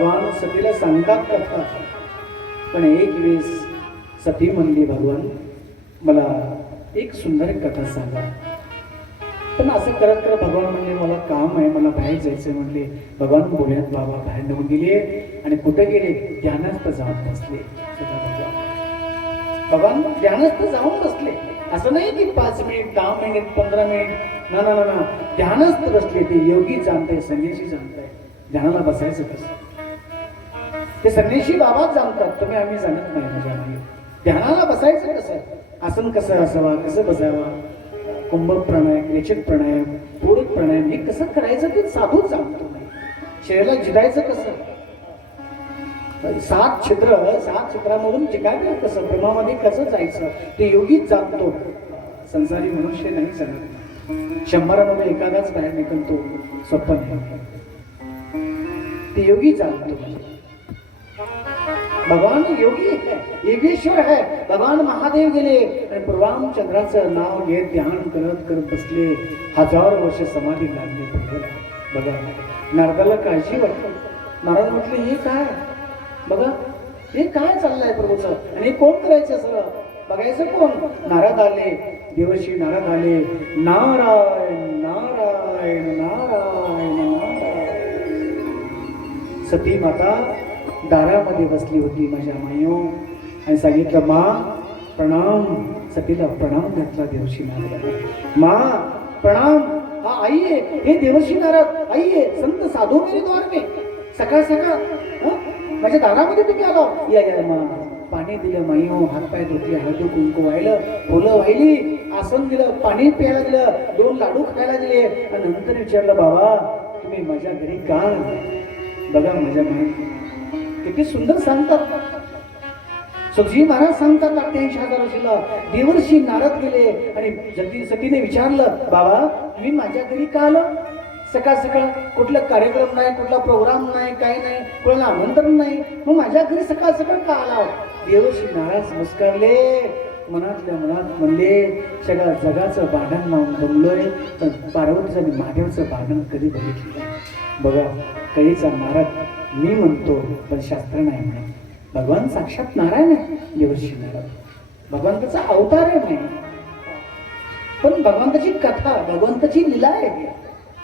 भगवान सतीला सांगतात करतात, पण एक वेळेस सती म्हणली, भगवान मला एक सुंदर कथा सांगा. पण असं करत करत भगवान म्हणले, मला काम आहे, मला बाहेर जायचं म्हणले. भगवान बोलण्यात बाबा बाहेर निघून गेले आणि कुठे गेले, ध्यानात जाऊन बसले. भगवान ध्यानात जाऊन बसले. असं नाही की 5 मिनिट 10 मिनिट 15 मिनिट, ना ना ना ना, ध्यानस्थ बसले. ते योगी जाणताय, संन्यासी जाणताय ध्यानाला बसायचं कसं. ते संन्यासी बाबाच जाणतात, तुम्ही आम्ही जाणत नाही. माझ्या नाही ध्यानाला बसायचं कसं, आसन कसं असावा, कसं बसावा, कुंभ प्राणायाम, रेचक प्राणायाम, पूरक प्राणायाम हे कसं करायचं ते साधूच जाणतो नाही. शरीराला जिरायचं कसं, 7 छिद्रामधून जिगायचं कसं, प्रेमामध्ये कसं जायचं ते योगीच जाणतो. संसारी मनुष्य नाही जाणत. 100 एखादाच बाहेर निघतो, सोपं नाही. ते योगी जाणतो. भगवान योगी है, योगेश्वर है. भगवान महादेव गेले आणि पूर्वामचंद्राचं नाव घेत ध्यान करत करत बसले. 1000 वर्ष समाधी लागली. बघा नारदाला काळजी वाटली. नारद म्हटले, हे काय बघा, हे काय चाललंय प्रभूचं, आणि हे कोण करायचं सगळं, बघायचं कोण. नारद आले, देवर्षी नारद आले. नारायण नारायण नारायण नारायण. सती माता दारामध्ये बसली होती माझ्या मायो, आणि सांगितलं, मा प्रणाम. सतीला प्रणाम घातला देवर्षी नारद. मा प्रणाम. हा आई आहे, हे देवर्षी नारद आई आहे. संत साधू मेरे द्वार में, सकाळ सकाळ माझ्या दारामध्ये तुम्ही आलो. या या मा. पाणी दिलं मायो, हातपाय धुतले, हळदी कुंकू वाहिलं, फुलं वाहिली, आसन दिलं, पाणी प्यायला दिलं, 2 लाडू खायला दिले, आणि नंतर विचारलं, बाबा तुम्ही माझ्या घरी का. बघा माझ्या किती सुंदर सांगतात. सुखजी महाराज सांगतात 88,000 वर्षाला देवर्षी नारद गेले आणि सतीने विचारलं, बाबा तुम्ही माझ्या घरी का आलं. सकाळ सकाळ कुठला कार्यक्रम नाही, कुठला प्रोग्राम नाही, काही नाही, कोणाला आमंत्रण नाही, मग माझ्या घरी सकाळ सकाळ का आला. देवर्षी नाराज नमस्कारले, मनातल्या मनात म्हणले, सगळ्या जगाचं भांडण लावून जमलोय, पण पार्वतीचं आणि महादेवाचं भांडण कधी बघितलं. बघा कळीचा नारद मी म्हणतो, पण शास्त्र नाही म्हणत. भगवान साक्षात नारायण आहे देवर्षी नारद, भगवंताचा अवतार आहे नाही, पण भगवंताची कथा, भगवंताची लीला आहे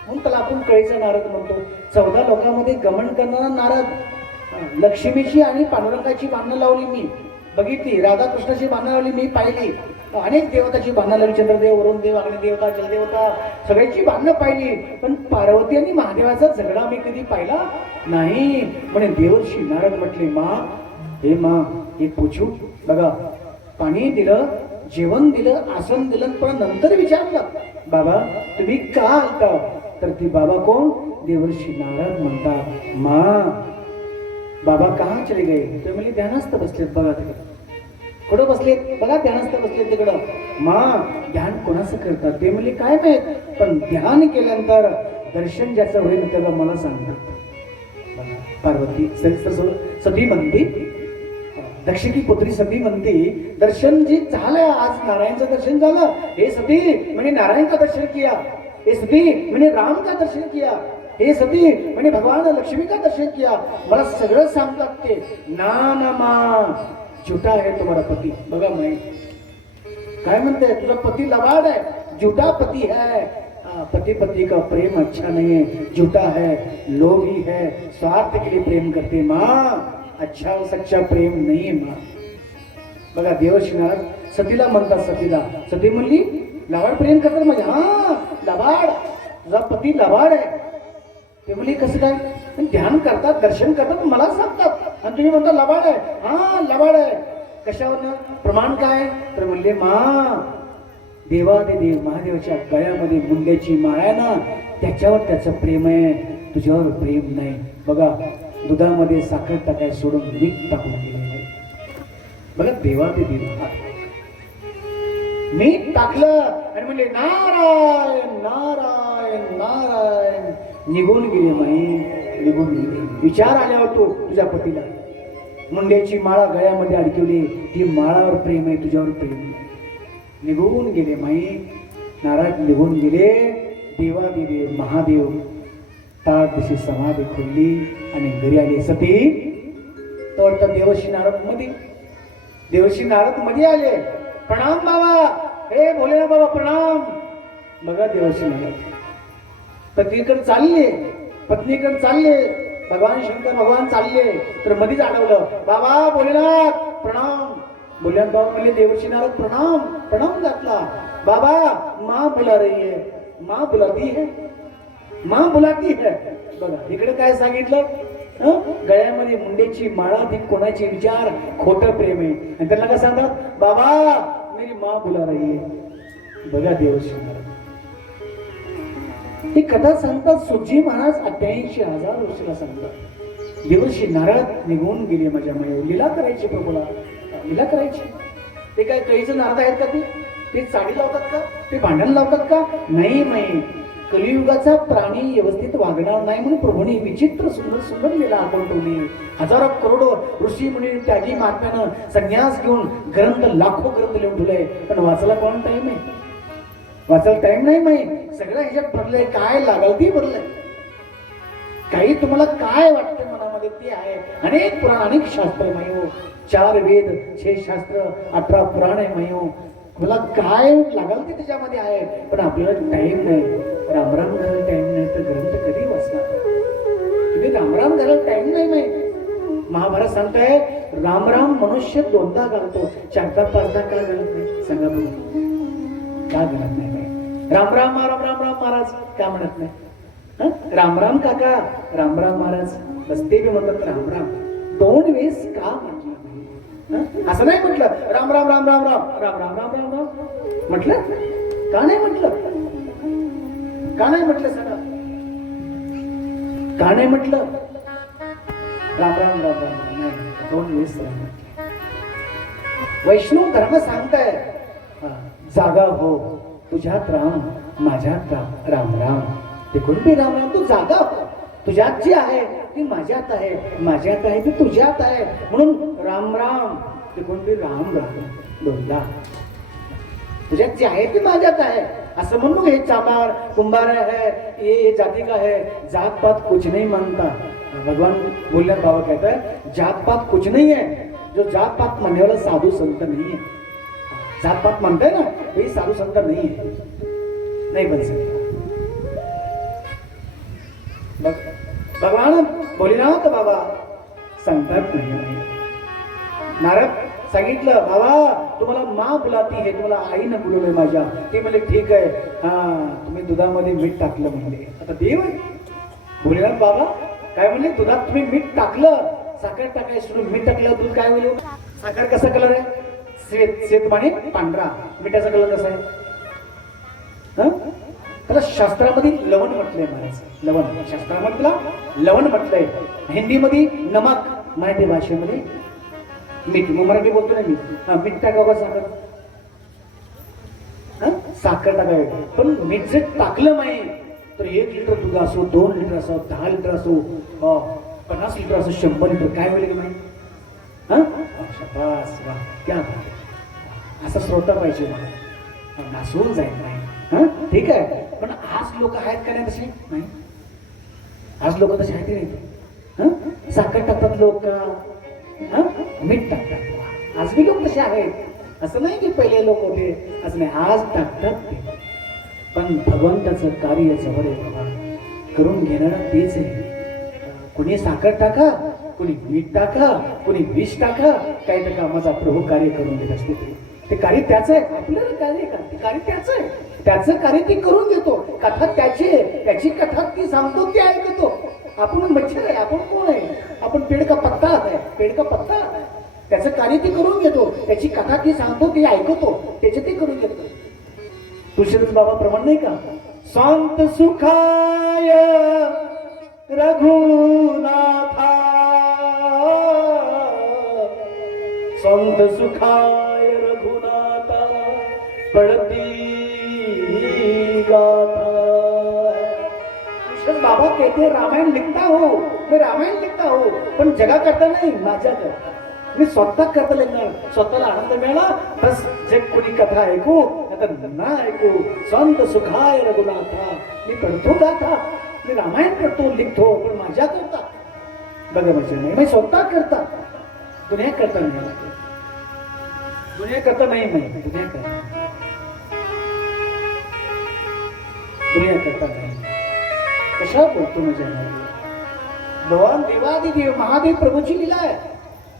म्हणून त्याला आपण कळीचा नारद म्हणतो. 14 लोकांमध्ये गमन करणारा नारद. लक्ष्मीची आणि पांडुरंगाची भांडणं लावली मी बघितली, राधाकृष्णाची भांडणं लावली मी पाहिली, अनेक देवताची भांडणं लावली, चंद्रदेव, वरुण देव, अग्निदेवता, जलदेवता सगळ्याची भांडणं पाहिली, पण पार्वती आणि महादेवाचा झगडा मी कधी पाहिला नाही. म्हणे देवर्षी नारद म्हटले, मा हे मा हे पूछू. बघा पाणी दिलं, जेवण दिलं, आसन दिलं, पण नंतर विचारलं, बाबा तुम्ही का आलता. तर ती बाबा कोण, देवर्षी नारद म्हणतात, मा बाबा कहा चले गए. ते म्हणजे ध्यानस्थ बसलेत. बघा तिकडे कुठं बसलेत, बघा ध्यानस्थ बसलेत तिकडं. मा ध्यान कोणाचं करतात. ते म्हणजे काय माहित, पण ध्यान केल्यानंतर दर्शन ज्याचं होईल त्याला मला सांगतात. पार्वती सती म्हणते, दक्षिणी पुत्री सती म्हणते, दर्शन जी झालं, आज नारायणचं दर्शन झालं. हे सती म्हणजे नारायण का दर्शन किया, हे सती मैंने राम का दर्शन किया, हे सती मैंने भगवान लक्ष्मी का दर्शन किया. मला सगळं सांगतात ते. ना ना मा झूठा है तुम्हारा पति. बघा मैं काय म्हणते, तुझा पती लवाड है, झूठा पति है. पति पति का प्रेम अच्छा नहीं है, झूठा है, लोभी है, स्वार्थ के लिए प्रेम करते. माँ अच्छा और सच्चा प्रेम नहीं है माँ. बघा देवर्षी नारद सतीला म्हणतात, सतीला सती म्हणली लवाड प्रेम करतात म्हणजे. हा लवाड, तुझा पती लवाड आहे. ते म्हणली कसं काय, ध्यान करतात, दर्शन करतात, मला सांगतात, आणि तुम्ही म्हणता लवाड आहे. हा लवाड आहे. कशावर प्रमाण काय. तर म्हणले, मा देवादिदेव महादेवाच्या गळ्यामध्ये मुंड्याची माळ आहे ना, त्याच्यावर त्याचं प्रेम आहे, तुझ्यावर प्रेम नाही. बघा दुधामध्ये साखर टाकाय सोडून मीठ टाकून गेले. बघा देवादिदेव मीठ टाकलं आणि म्हणले नारायण नारायण नारायण. निघून गेले माई, निघून गेले. विचार आल्या होतो तुझ्या पतीला, मुंड्याची माळा गळ्यामध्ये अडकवली, ती माळावर प्रेम आहे, तुझ्यावर प्रेम आहे. निघून गेले माई, नाराज निघून गेले. देवादिदेव महादेव ताट दिशी समाधी खोलली आणि घरी आली सती. तर देवर्षी नारद मध्ये आले. प्रणाम बाबा, हे भोलेनाथ बाबा प्रणाम. बघा देवर्षी नारद पत्नीकडे चालले, भगवान शंकर भगवान चालले, तर मध्येच अडवलं. बाबा भोलेनाथ प्रणाम. भोलेनाथ बाबा म्हणले देवर्षी नारद प्रणाम घातला. बाबा माँ बुला रही है, माँ बुलाती है. बघा इकडे काय सांगितलं, गळ्यामध्ये मुंडेची माळा, ती कोणाची विचार, खोटं प्रेम आहे. आणि त्यांना काय सांगतात, बाबा मेरी माँ बुला रही है. बघा देवर्षी नारद ही कथा सांगतात. सुजी महाराज 88,000 वर्षाला सांगतात. देवर्षी नारद निघून गेले माझ्या माये. लीला करायची प्रभूला, लीला करायची. ते काय कैचं नारद आहेत का? ते साडी लावतात का? ते भांडण लावतात का? नाही. कलियुगाचा प्राणी व्यवस्थित वागणार नाही म्हणून प्रभूने विचित्र सुंदर लीला आपण ठेवली. हजारो करोडो ऋषी मुनी त्यागी महात्म्यानं संन्यास घेऊन लाखो ग्रंथ लिहून ठेवले. पण वाचायला कोण टाइम आहे? वाचायला टाइम नाही माहिती. सगळं ह्याच्यात भरलंय. काय लागल ती भरलंय. काही तुम्हाला काय वाटतं मनामध्ये ते आहे. अनेक पुराण, अनेक शास्त्र मायो, 4 वेद, 6 शास्त्र, 18 पुराण आहे मायो. मला काय लागल ते त्याच्यामध्ये आहे. पण आपल्याला टाइम नाही. रामराम घालायला टाइम नाही तर ग्रंथ कधी वाचणार? तुम्ही रामराम घालायला टाइम नाही माहिती. महाभारत सांगताय रामराम मनुष्य 2दा घालतो, 4दा 5दा का घालत नाही? सांगा बघू का घालत नाही? राम राम महाराज का म्हणत नाही? राम काका, राम महाराज बस ते बी म्हणतात राम 2 वेळेस का म्हटलं नाही? असं नाही म्हटलं राम म्हटलं. का नाही म्हटलं? सांगा, का नाही म्हटलं? राम नाही, 2 वेळेस वैष्णव धर्म सांगताय जागा हो, तुझ्यात राम, माझ्यात राम. ते कोणते राम? तू जागा हो. तुझ्यात जी आहे ती माझ्यात आहे, माझ्यात आहे ती तुझ्यात आहे. म्हणून राम. ते कोणते राम 2दा. तुझ्यात जी आहे ती माझ्यात आहे असं म्हणू. हे चामार कुंभार है, ये जाति का है, जात पात कुछ नहीं मानता. भगवान बोलण्यात बाबा कहता है जात पात कुछ नहीं है. जो जात पात म्हणणे वाला साधू संत नहीं है. जात पात म्हणताय ना, हे साधू संत नहीं बन सकता. भगवान भोलेनाथ बाबा सांगतात नाही. नारद सांगितलं बाबा तुम्हाला माँ बुलाती है, तुम्हाला आईनं बोलवलंय माझ्या. ते म्हणले ठीक आहे. तुम्ही दुधामध्ये मीठ टाकलं म्हणले. आता देव आहे भोलेनाथ बाबा काय म्हणले, दुधात तुम्ही मीठ टाकलं, साखर टाकायचं सोडून मीठ टाकलं, दूध काय होईल? साखर कसा कलर आहे? श्वेत पाणी पांढरा. मिठाचा कलर कसा आहे? त्याला शास्त्रामध्ये लवण म्हटलंय महाराज. लवण शास्त्रामध्ये त्याला लवण म्हटलंय. हिंदीमध्ये नमक, मराठी भाषेमध्ये मीठ. मराठी बोलतो ना मी. मीठ टाकावं साखर, साखर टाकावी. पण मीठ जर टाकलं नाही तर 1 लिटर दूध असो, 2 लिटर असो, 10 लिटर असो, 50 लिटर असो, 100 लिटर काय होईल की नाही? शाबास वा क्या असं श्रोता पाहिजे मला, नासून जाईल नाही. ठीक आहे. पण आज लोक आहेत का नाही तसे? नाही. आज लोक तसे आहेत नाही. साखर टाकतात लोक, मीठ टाकतात. आज बी लोक तसे आहेत. असं नाही की पहिले लोक होते असं नाही. आज टाकतात ते. पण भगवंताचं कार्य जवळ आहे बाबा. करून घेणार तेच आहे. कुणी साखर टाका, कुणी मीठ टाका, कुणी विष टाका, काही टाका, माझा प्रभू कार्य करून घेत असते. ते कार्य त्याचं आहे. आपल्याला कार्य का? ते कार्य त्याचं आहे. त्याचं कार्य ती करून घेतो. कथा त्याची आहे. त्याची कथा ती सांगतो, ती ऐकतो. आपण मच्छर आहे. आपण कोण आहे? आपण पेड़ का पत्ता आहे. पेड़ का पत्ता आहे. त्याचं कार्य ती करून घेतो. त्याची कथा ती सांगतो, ती ऐकतो. त्याचे ते करून घेतो. तुळशीदास बाबा प्रमाण नाही का? शांत सुखाय रघुनाथा, संत सुखाय रघुनाथा, पढ़ती गाथा. कृष्ण बाबा कहते रामायण लिखता हो, मैं रामायण लिखता हो, पण जगा करता नाही, माझ्या करता. मी स्वतः करता लिहिणार. स्वतःला आनंद मिळाला बस. जे कोणी कथा ऐकू ना ऐकू, संत सुखाय रघुनाथा, मी पढ़तो गाथा. मी रामायण करतो लिखतो पण माझ्या करता बघा माझ्या नाही मी स्वतः करता दुनिया करता नाही दुनिया करता नाही मी दुनिया करता नाही कशा बोलतो माझ्या नाही भगवान देवादिदेव महादेव प्रभूची लीला आहे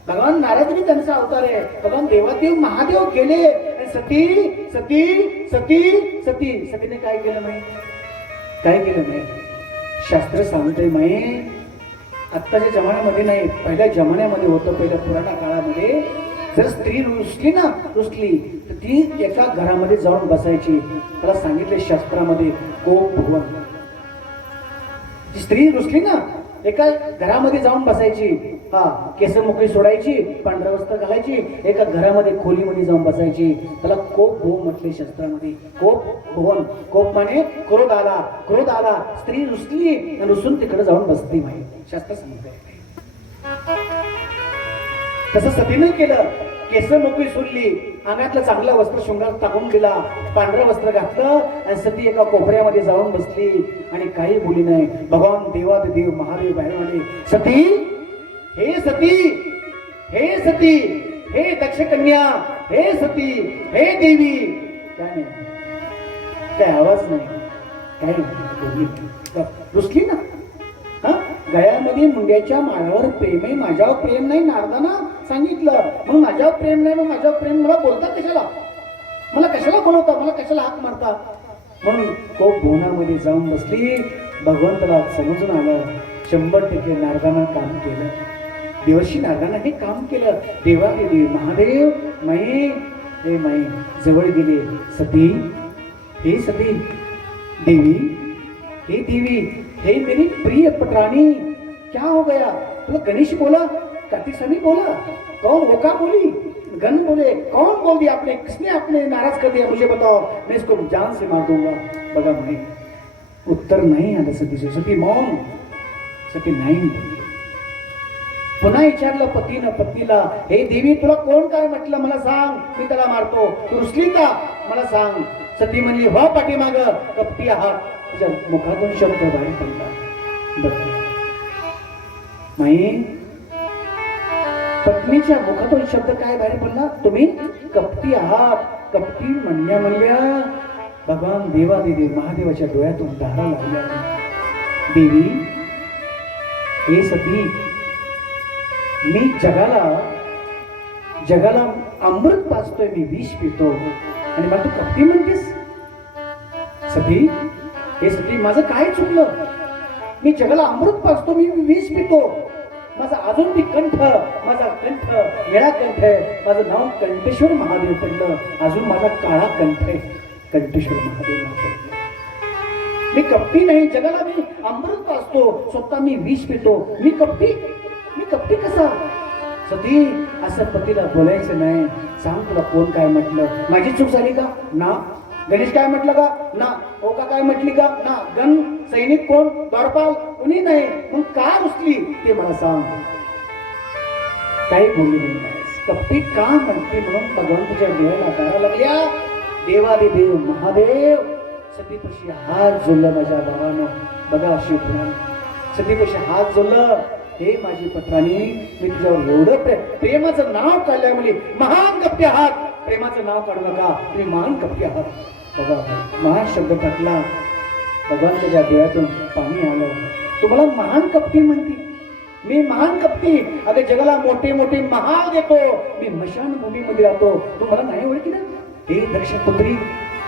भगवान नारदनी त्यांचा अवतार आहे भगवान देवादेव महादेव गेले सती सती सती सती सतीने काय केलं माहिती काय केलं नाही शास्त्र सांगतंय माही आत्ताच्या जमान्यामध्ये नाही पहिल्या जमान्यामध्ये होतं पहिल्या पुराणा काळामध्ये जर स्त्री रुसली ना रुसली तर ती एका घरामध्ये जाऊन बसायची त्याला सांगितले शास्त्रामध्ये कोप भुवन ती स्त्री रुसली ना एका घरामध्ये जाऊन बसायची हा केस मोकळी सोडायची पांढरा वस्त्र घालायची एका घरामध्ये खोलीमध्ये जाऊन बसायची त्याला कोप भुवन म्हटले शास्त्रामध्ये कोप भुवन कोप माने क्रोध आला स्त्री रुसली आणि रुसून तिकडे जाऊन बसती माहिती शास्त्र सांगते तसं सतीने केलं केस मोकळी सोडली अंगातलं चांगलं वस्त्र शृंगार टाकून दिला पांढरं वस्त्र घातलं आणि सती एका कोपऱ्यामध्ये जाऊन बसली आणि काही बोली नाही भगवान देवादेव महादेव बाहेर आले सती हे सती हे सती हे दक्ष कन्या हे सती हे देवी काय नाही काय आवाज नाही काय बोलली रुसली ना गळ्यामध्ये मुंड्याच्या माळावर प्रेम आहे माझ्यावर प्रेम नाही नारदाना सांगितलं मग माझ्यावर प्रेम नाही मग माझ्यावर प्रेम मला बोलता कशाला मला कशाला बोलवता मला कशाला हाक मारता म्हणून तो भुवनामध्ये जाऊन बसली भगवंताला समजून आलं 100% नारदाना काम केलं देवर्षी नारदाना हे काम केलं देवादेव महादेव माई हे माई जवळ गेले सती हे सती देवी हे देवी हे मेरी प्रिय पटरानी क्या हो गया तो गणेश बोला कार्तिक स्वामी बोला कौन होका बोली गन बोले कौन बोल दिया आपने किसने आपने नाराज कर दिया मुझे बताओ मैं इसको जान से मार दूंगा बघा म्हणे उत्तर नाही आलं सतीचे सती मौन सती नाही पुन्हा विचारलं पतीनं पत्नीला हे देवी तुला कोण काय म्हटलं मला सांग मी त्याला मारतो तू रुसली का मला सांग सती म्हणली हो पाठीमाग कपटी आहात तुझ्या मुखातून शब्द बाहेर पडला माई पत्नीच्या मुखातून शब्द काय बाहेर पडला तुम्ही कपटी आहात कपटी म्हणल्या भगवान देवादेव महादेवाच्या डोळ्यातून धारा लागल्या देवी हे सती मी जगाला अमृत पाजतोय मी विष पितो आणि मला तू कपटी म्हणतेस सती हे सती माझं काय चुकलं मी जगाला अमृत पाजतो मी विष पितो माझा अजून मी माझा कंठ निळा कंठ आहे माझं नाव कंठेश्वर महादेव पडलं अजून माझा काळा कंठ आहे कंठेश्वर महादेव पडलं मी कपटी नाही जगाला मी अमृत पाजतो स्वतः मी विष पितो मी कपटी कसा सती असं पतीला बोलायचं नाही सांग तुला कोण काय म्हटलं माझी चूक झाली का ना गणेश काय म्हटलं का ना ओका काय म्हटली का ना गण सैनिक कोण द्वारपाल कुणी नाही मग का रुसली ते मला सांग काही बोलली नाही कपटी का म्हणते म्हणून भगवंताच्या डोळ्याला धारा लागल्या देवादिदेव महादेव सतीपाशी हात जोडलं माझ्या भावानं बघा अशी पुराण सतीपाशी हात जोडलं हे माझी पत्रानी मी तुझ्यावर एवढं प्रेमाचं नाव काढलंय म्हणजे महान कपटी आहात प्रेमाचं नाव काढू नका तुम्ही महान कपटी आहात बघा महान शब्द टाकला भगवानच्या डोळ्यातून पाणी आलं तुम्हाला महान कपटी म्हणते मी महान कपटी अगं जगाला मोठे मोठे महाल देतो मी मशान भूमीमध्ये राहतो तुम्हाला नाही ओळखी ना हे दक्ष पुत्री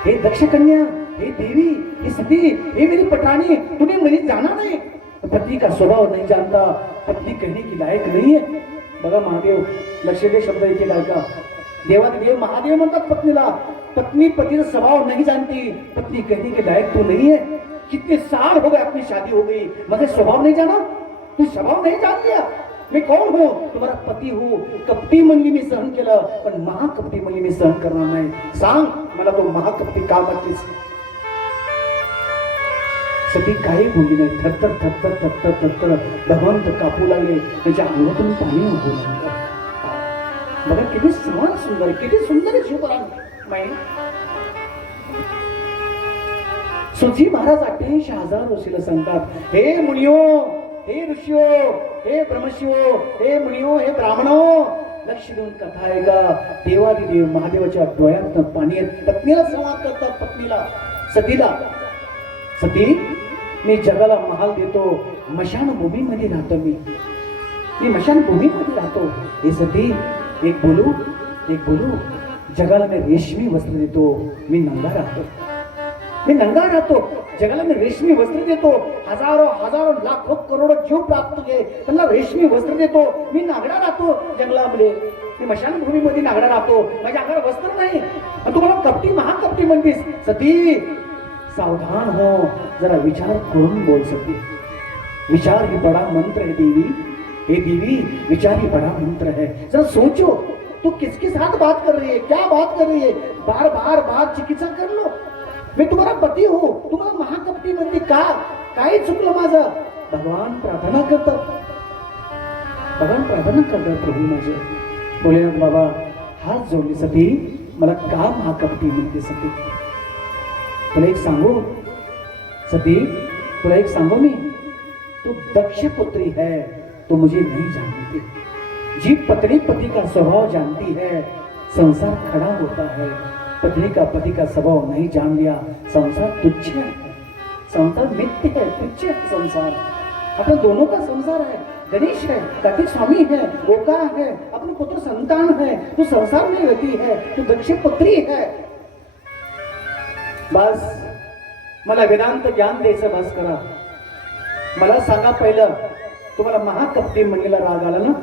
हे दक्ष कन्या हे देवी हे सती हे मेरी पठानी तुम्हें मेरी जाना नहीं पत्नी का स्वभाव नहीं जानता पत्नी कहने की लायक नहीं है बघा महादेव लक्ष दे शब्द इथे लायका देवादेव महादेव म्हणतात पत्नीला पत्नी पति का स्वभाव नहीं जानती पत्नी कहने के लायक तू नहीं है कितने साल हो गए अपनी शादी हो गई मगर स्वभाव नहीं जाना तू स्वभाव नहीं जान लिया मैं कौन हूँ तुम्हारा पती हूँ कपटी म्हणली मी सहन केलं पण महाकपटी म्हणली मी सहन करणार नाही सांग मला तो महाकपटी का म्हटलीस सती काही बोलली नाही थरथर थरथर थरथर थरथर भगवंत कापू लागले त्याच्या अंगातून पाणी वाहू लागलं बघा किती समान सुंदर किती सुंदर शिवपुराण माई सुची महाराज 88,000 ऋषीला सांगतात, हे मुनियो, हे ऋषियो, हे ब्रह्मशिवो, हे मुनियो, हे ब्राह्मणो, लक्ष देऊन कथा ऐका. देवादिदेव महादेवाच्या डोळ्यात पाणी येत. पत्नीला संवाद करतात, पत्नीला, सतीला, सती मी जगाला महाल देतो, मशानभूमीमध्ये राहतो, मी मशानभूमीमध्ये राहतो. हे सती एक बोलू, जगाला मी रेशमी वस्त्र देतो, मी नंगा राहतो, जगाला मी रेशमी वस्त्र देतो. हजारो लाखो करोडो जीव प्राप्त केले, त्यांना रेशमी वस्त्र देतो. मी नागडा राहतो जंगलामध्ये, मी मशानभूमीमध्ये नागडा राहतो, माझ्या अंगावर वस्त्र नाही. आणि तुम्हाला कपटी, महाकपटी म्हणतीस. सती सावधान हो, जरा विचार करून बोल सती. विचार ही बड़ा मंत्र है देवी, हे देवी विचार ही बड़ा मंत्र है. जरा सोचो, तू किसके साथ बात कर रही है, क्या बात कर रही है. बार चिकित्सा कर लो. मी तुम्हाला पती हो, तुम्हाला महाकपटी म्हणते का? काय चुकलं माझं? भगवान प्रार्थना करतात प्रभू माझे. भोलेनाथ बाबा हात जोडले. सती मला का महाकपटी म्हणते सती? तुला एक सांगू सती, तुला एक सांगू मी, तू दक्ष पुत्री है, तो मुझे नहीं जानती. जी पत्नी पति का स्वभाव जानती है, संसार खड़ा होता है. पत्नी का पति का स्वभाव नहीं जान लिया, संसार तुच्छ है, संसार मिथ्य है, तुच्छ है संसार. अपने दोनों का संसार है. गणेश है, कार्तिक स्वामी है, गोका है, अपने पुत्र संतान है. तू संसार में रहती है, तू दक्ष पुत्री है. बस मला वेदांत ज्ञान द्यायचं बस करा. मला सांगा पहिलं, तुम्हाला महाकपटी म्हणलेला राग आला ना?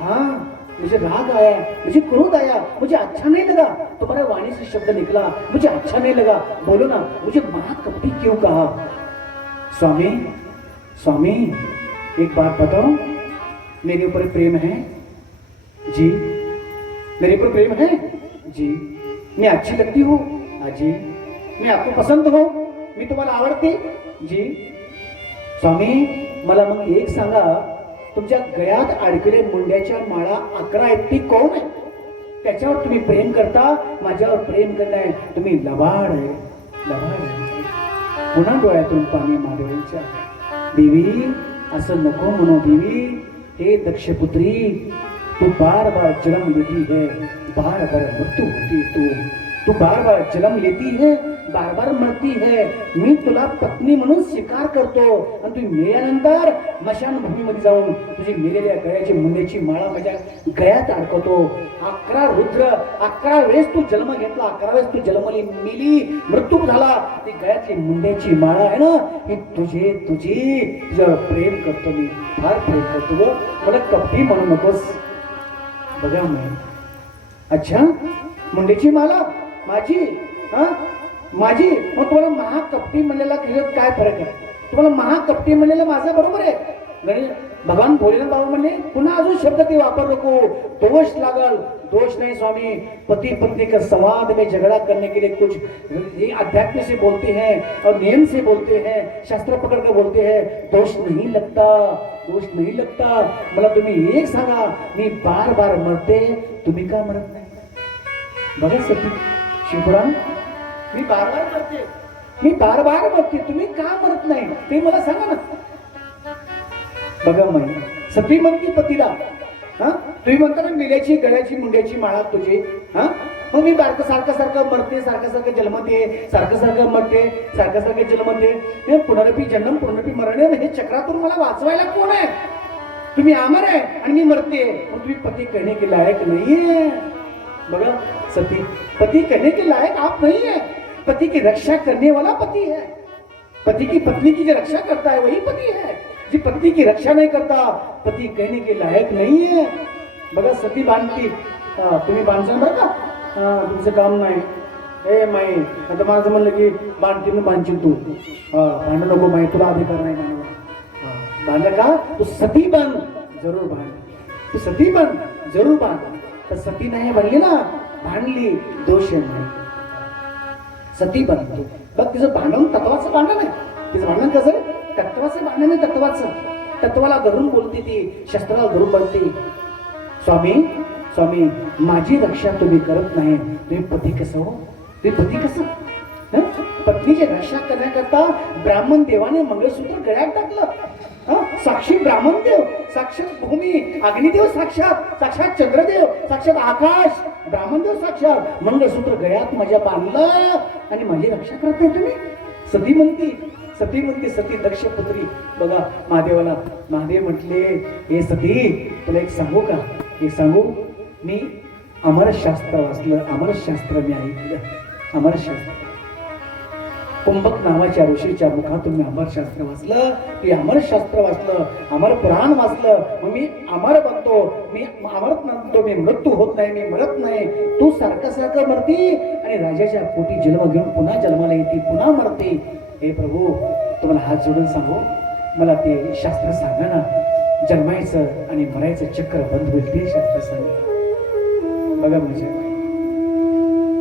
हाँ, मुझे राग आया, मुझे क्रोध आया, मुझे अच्छा नहीं लगा. तुम्हारे वाणी से शब्द निकला, मुझे अच्छा नहीं लगा. बोलो ना, मुझे महाकपटी क्यों कहा? स्वामी एक बात बताओ, मेरे ऊपर प्रेम है जी? मेरे ऊपर प्रेम है जी? मैं अच्छी लगती हूँ जी? मैं आपको पसंद हूँ? मी तुम्हाला आवडते जी? स्वामी मला मग एक सांगा, तुमच्या गळ्यात अडकले मुंड्याच्या माळा 11 आहेत, ती कोण आहे? त्याच्यावर तुम्ही प्रेम करता, माझ्यावर प्रेम करताय. तुम्ही लबाड आहे. पुन्हा डोळ्यातून पाणी महादेवांच्या. देवी असं नको म्हणू देवी. हे दक्षपुत्री, तू बार जन्म लेती है, बार मृत्यू होती. तू बार जन्म लेती है, बार मरती है. मी तुला पत्नी म्हणून स्वीकार करतो, आणि तू मेल्यानंतर मशानभूमीमध्ये जाऊन तुझी मेलेल्या गळ्याची मुंड्याची माळा माझ्या गळ्यात अडकवतो. 11 रुद्र, 11 वेळेस तू जन्म घेतला, 11 वेळेस तू जन्मली, मेली, मृत्यू झाला. ती गळ्यातली मुंड्याची माळा आहे ना, ही तुझ्यावर प्रेम करतो मी, फार प्रेम करतो. मला कपटी म्हणू नकोस. बघा मी, अच्छा मुंड्याची माला माझी, मग तुम्हाला महाकपटी म्हणलेला काय फरक आहे? तुम्हाला महाकपटी म्हणलेलं माझं बरोबर आहे. गणेश भगवान भोलेनाथ बाबा म्हणले, पुन्हा अजून शब्द ते वापर नको, दोष लागल. दोष नहीं स्वामी, पति पत्नी का संवाद में झगड़ा करने के लिए कुछ ये अध्यात्म से बोलते हैं और नियम से बोलते हैं, शास्त्र पकड़ कर बोलते हैं. दोष नहीं लगता. मला तुम्ही एक सांगा, मी बार मरते, तुम्ही का मरत नाही? बघा सती शिवपुराण, मी बार मरते, तुम्ही का मरत नाही ते मला सांगा ना. बघा मग सती म्हणती पतीला, तुम्ही म्हणता ना मेल्याची गळ्याची मुंड्याची माळा तुझी. मग मी सारखं मरते, सारखं जन्मते, सारखं मरते, सारखं जन्मते. पुनरपी जन्म पुनरपी मरण, हे चक्रातून मला वाचवायला कोण आहे? तुम्ही अमर आहे आणि मी मरते. मग तुम्ही पती कहने के लायक नाहीये. बघा सती, पति कहने के लायक आप नहीं है. पति की रक्षा करने वाला पति है. पति की पत्नी की जो रक्षा करता है वही पति है. जी पत्नी की रक्षा नहीं करता, पति कहने के लायक नहीं है. बघा सती बांधती, तुम्ही बांधसान बरं का, तुमचं काम नाही. ए माई, आता माझं म्हणलं की बांधशील तू, भांडू नको माई, तुला अधिकार नाही बांधला. बांधलं का? तू सती बांध, जरूर बांध. तू सती बांध, जरूर बांध. तर सती नाही म्हणली ना, भांडली, दोष नाही. सती बांधतो. बघ तिचं भांडण तत्वाचं भांडण आहे. तिचं भांडण कसं आहे? तत्वाचं भांडण आहे. तत्वाला धरून बोलते ती, शस्त्राला धरून बोलते. स्वामी माझी रक्षा तुम्ही करत नाही, तुम्ही पती कसं हो? तुम्ही पती कसं? पत्नीची रक्षा करण्याकरता ब्राह्मण देवाने मंगळसूत्र गळ्यात टाकलं. साक्षी ब्राह्मण देव, साक्षात भूमी, अग्निदेव साक्षात, साक्षात चंद्रदेव, साक्षात आकाश, ब्राह्मण देव साक्षात मंगळसूत्र गळ्यात माझ्या बांधलं आणि माझी रक्षा करत नाही तुम्ही. सती म्हणते सती दक्ष पुत्री. बघा महादेवाला महादेव म्हटले, हे सती तुला एक सांगू का? एक सांगू, मी अमरशास्त्र वाचलं, अमरशास्त्र मी ऐकलं, अमरशास्त्र. कुंभक नावाच्या ऋषीच्या मुखातून मी अमरशास्त्र वाचलं, ते अमरशास्त्र वाचलं, अमर पुराण वाचलं. मग मी अमर बनतो, मी अमरत नसतो, मी मृत्यू होत नाही, मी मरत नाही. तू सारखं सारखं मरती आणि राजाच्या पोटी जन्म घेऊन पुन्हा जन्माला येते, पुन्हा मरते. हे प्रभू तुम्हाला हात जोडून सांगू, मला ते शास्त्र सांगा ना, जन्मायचं आणि मरायचं चक्र बंद होईल ते शास्त्र सांगा. बघा म्हणजे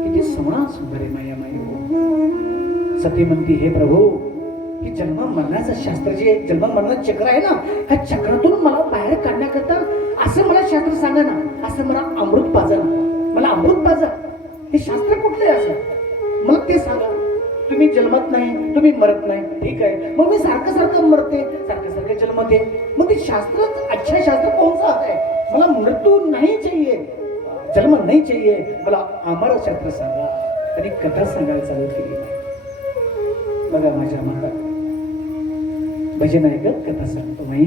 किती समान सुंदर आहे माया माई. सती म्हणती, हे प्रभू ही जन्म मरणाचं शास्त्र, जे जन्म मरणाचं चक्र आहे ना, ह्या चक्रातून मला बाहेर काढण्याकरता असं मला शास्त्र सांगा ना, असं मला अमृत पाजा ना, मला अमृत पाजा. हे शास्त्र कुठलं आहे असं मला ते सांगा. तुम्ही जन्मत नाही, तुम्ही मरत नाही, ठीक आहे, मग मी सारखं सारखं मरते, सारखं सारखं जन्मते, मग ते शास्त्र अच्छा शास्त्र कोणचं आहे? मला मृत्यू नाही चाहिए, जन्म नाही चाहिए, मला अमर शास्त्र सांगा. आणि कथा सांगायला चालू केली. बघा माझ्या मनात भजन ऐकत कथा सांगतो माई.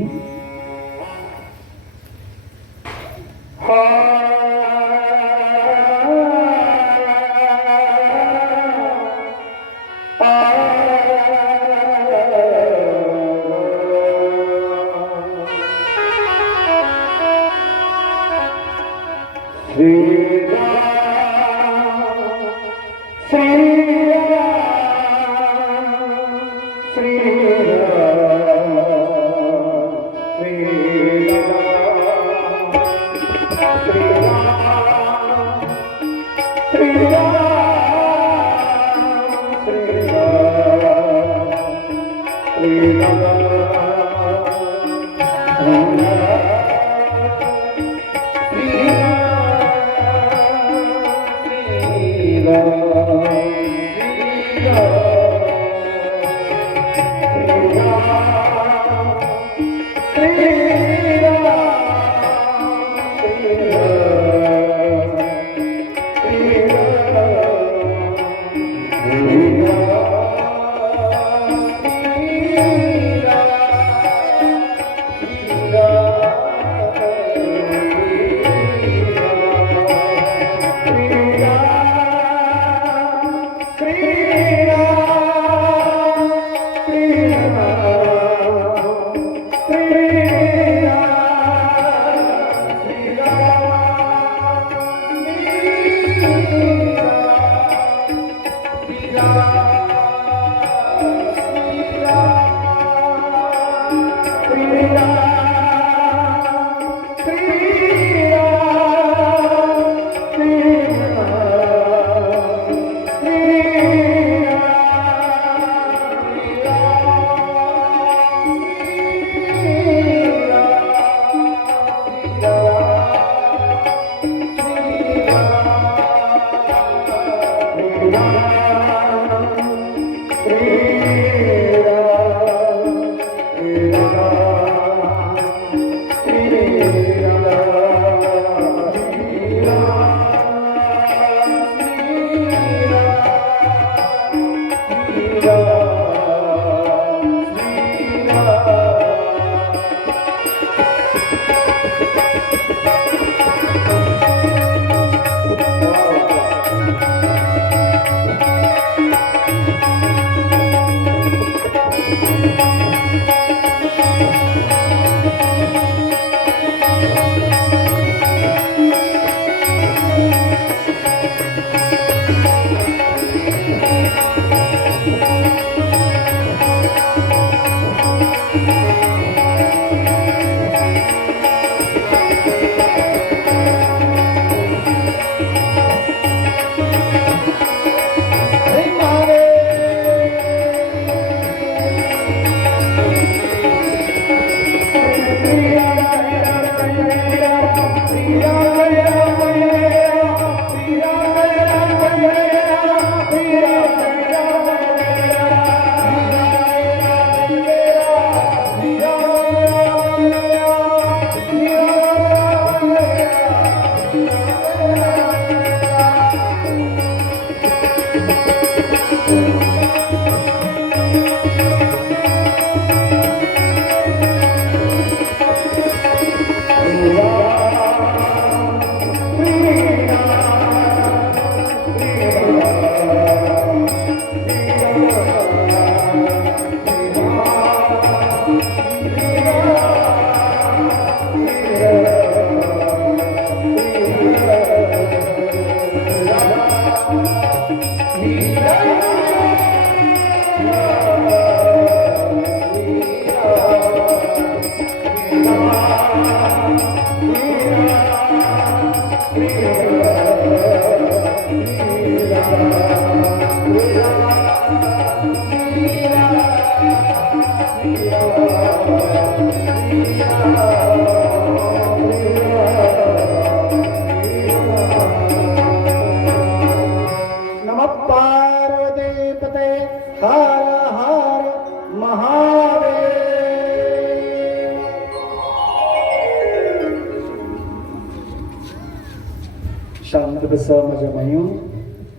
शांत बसा माझ्या मायू.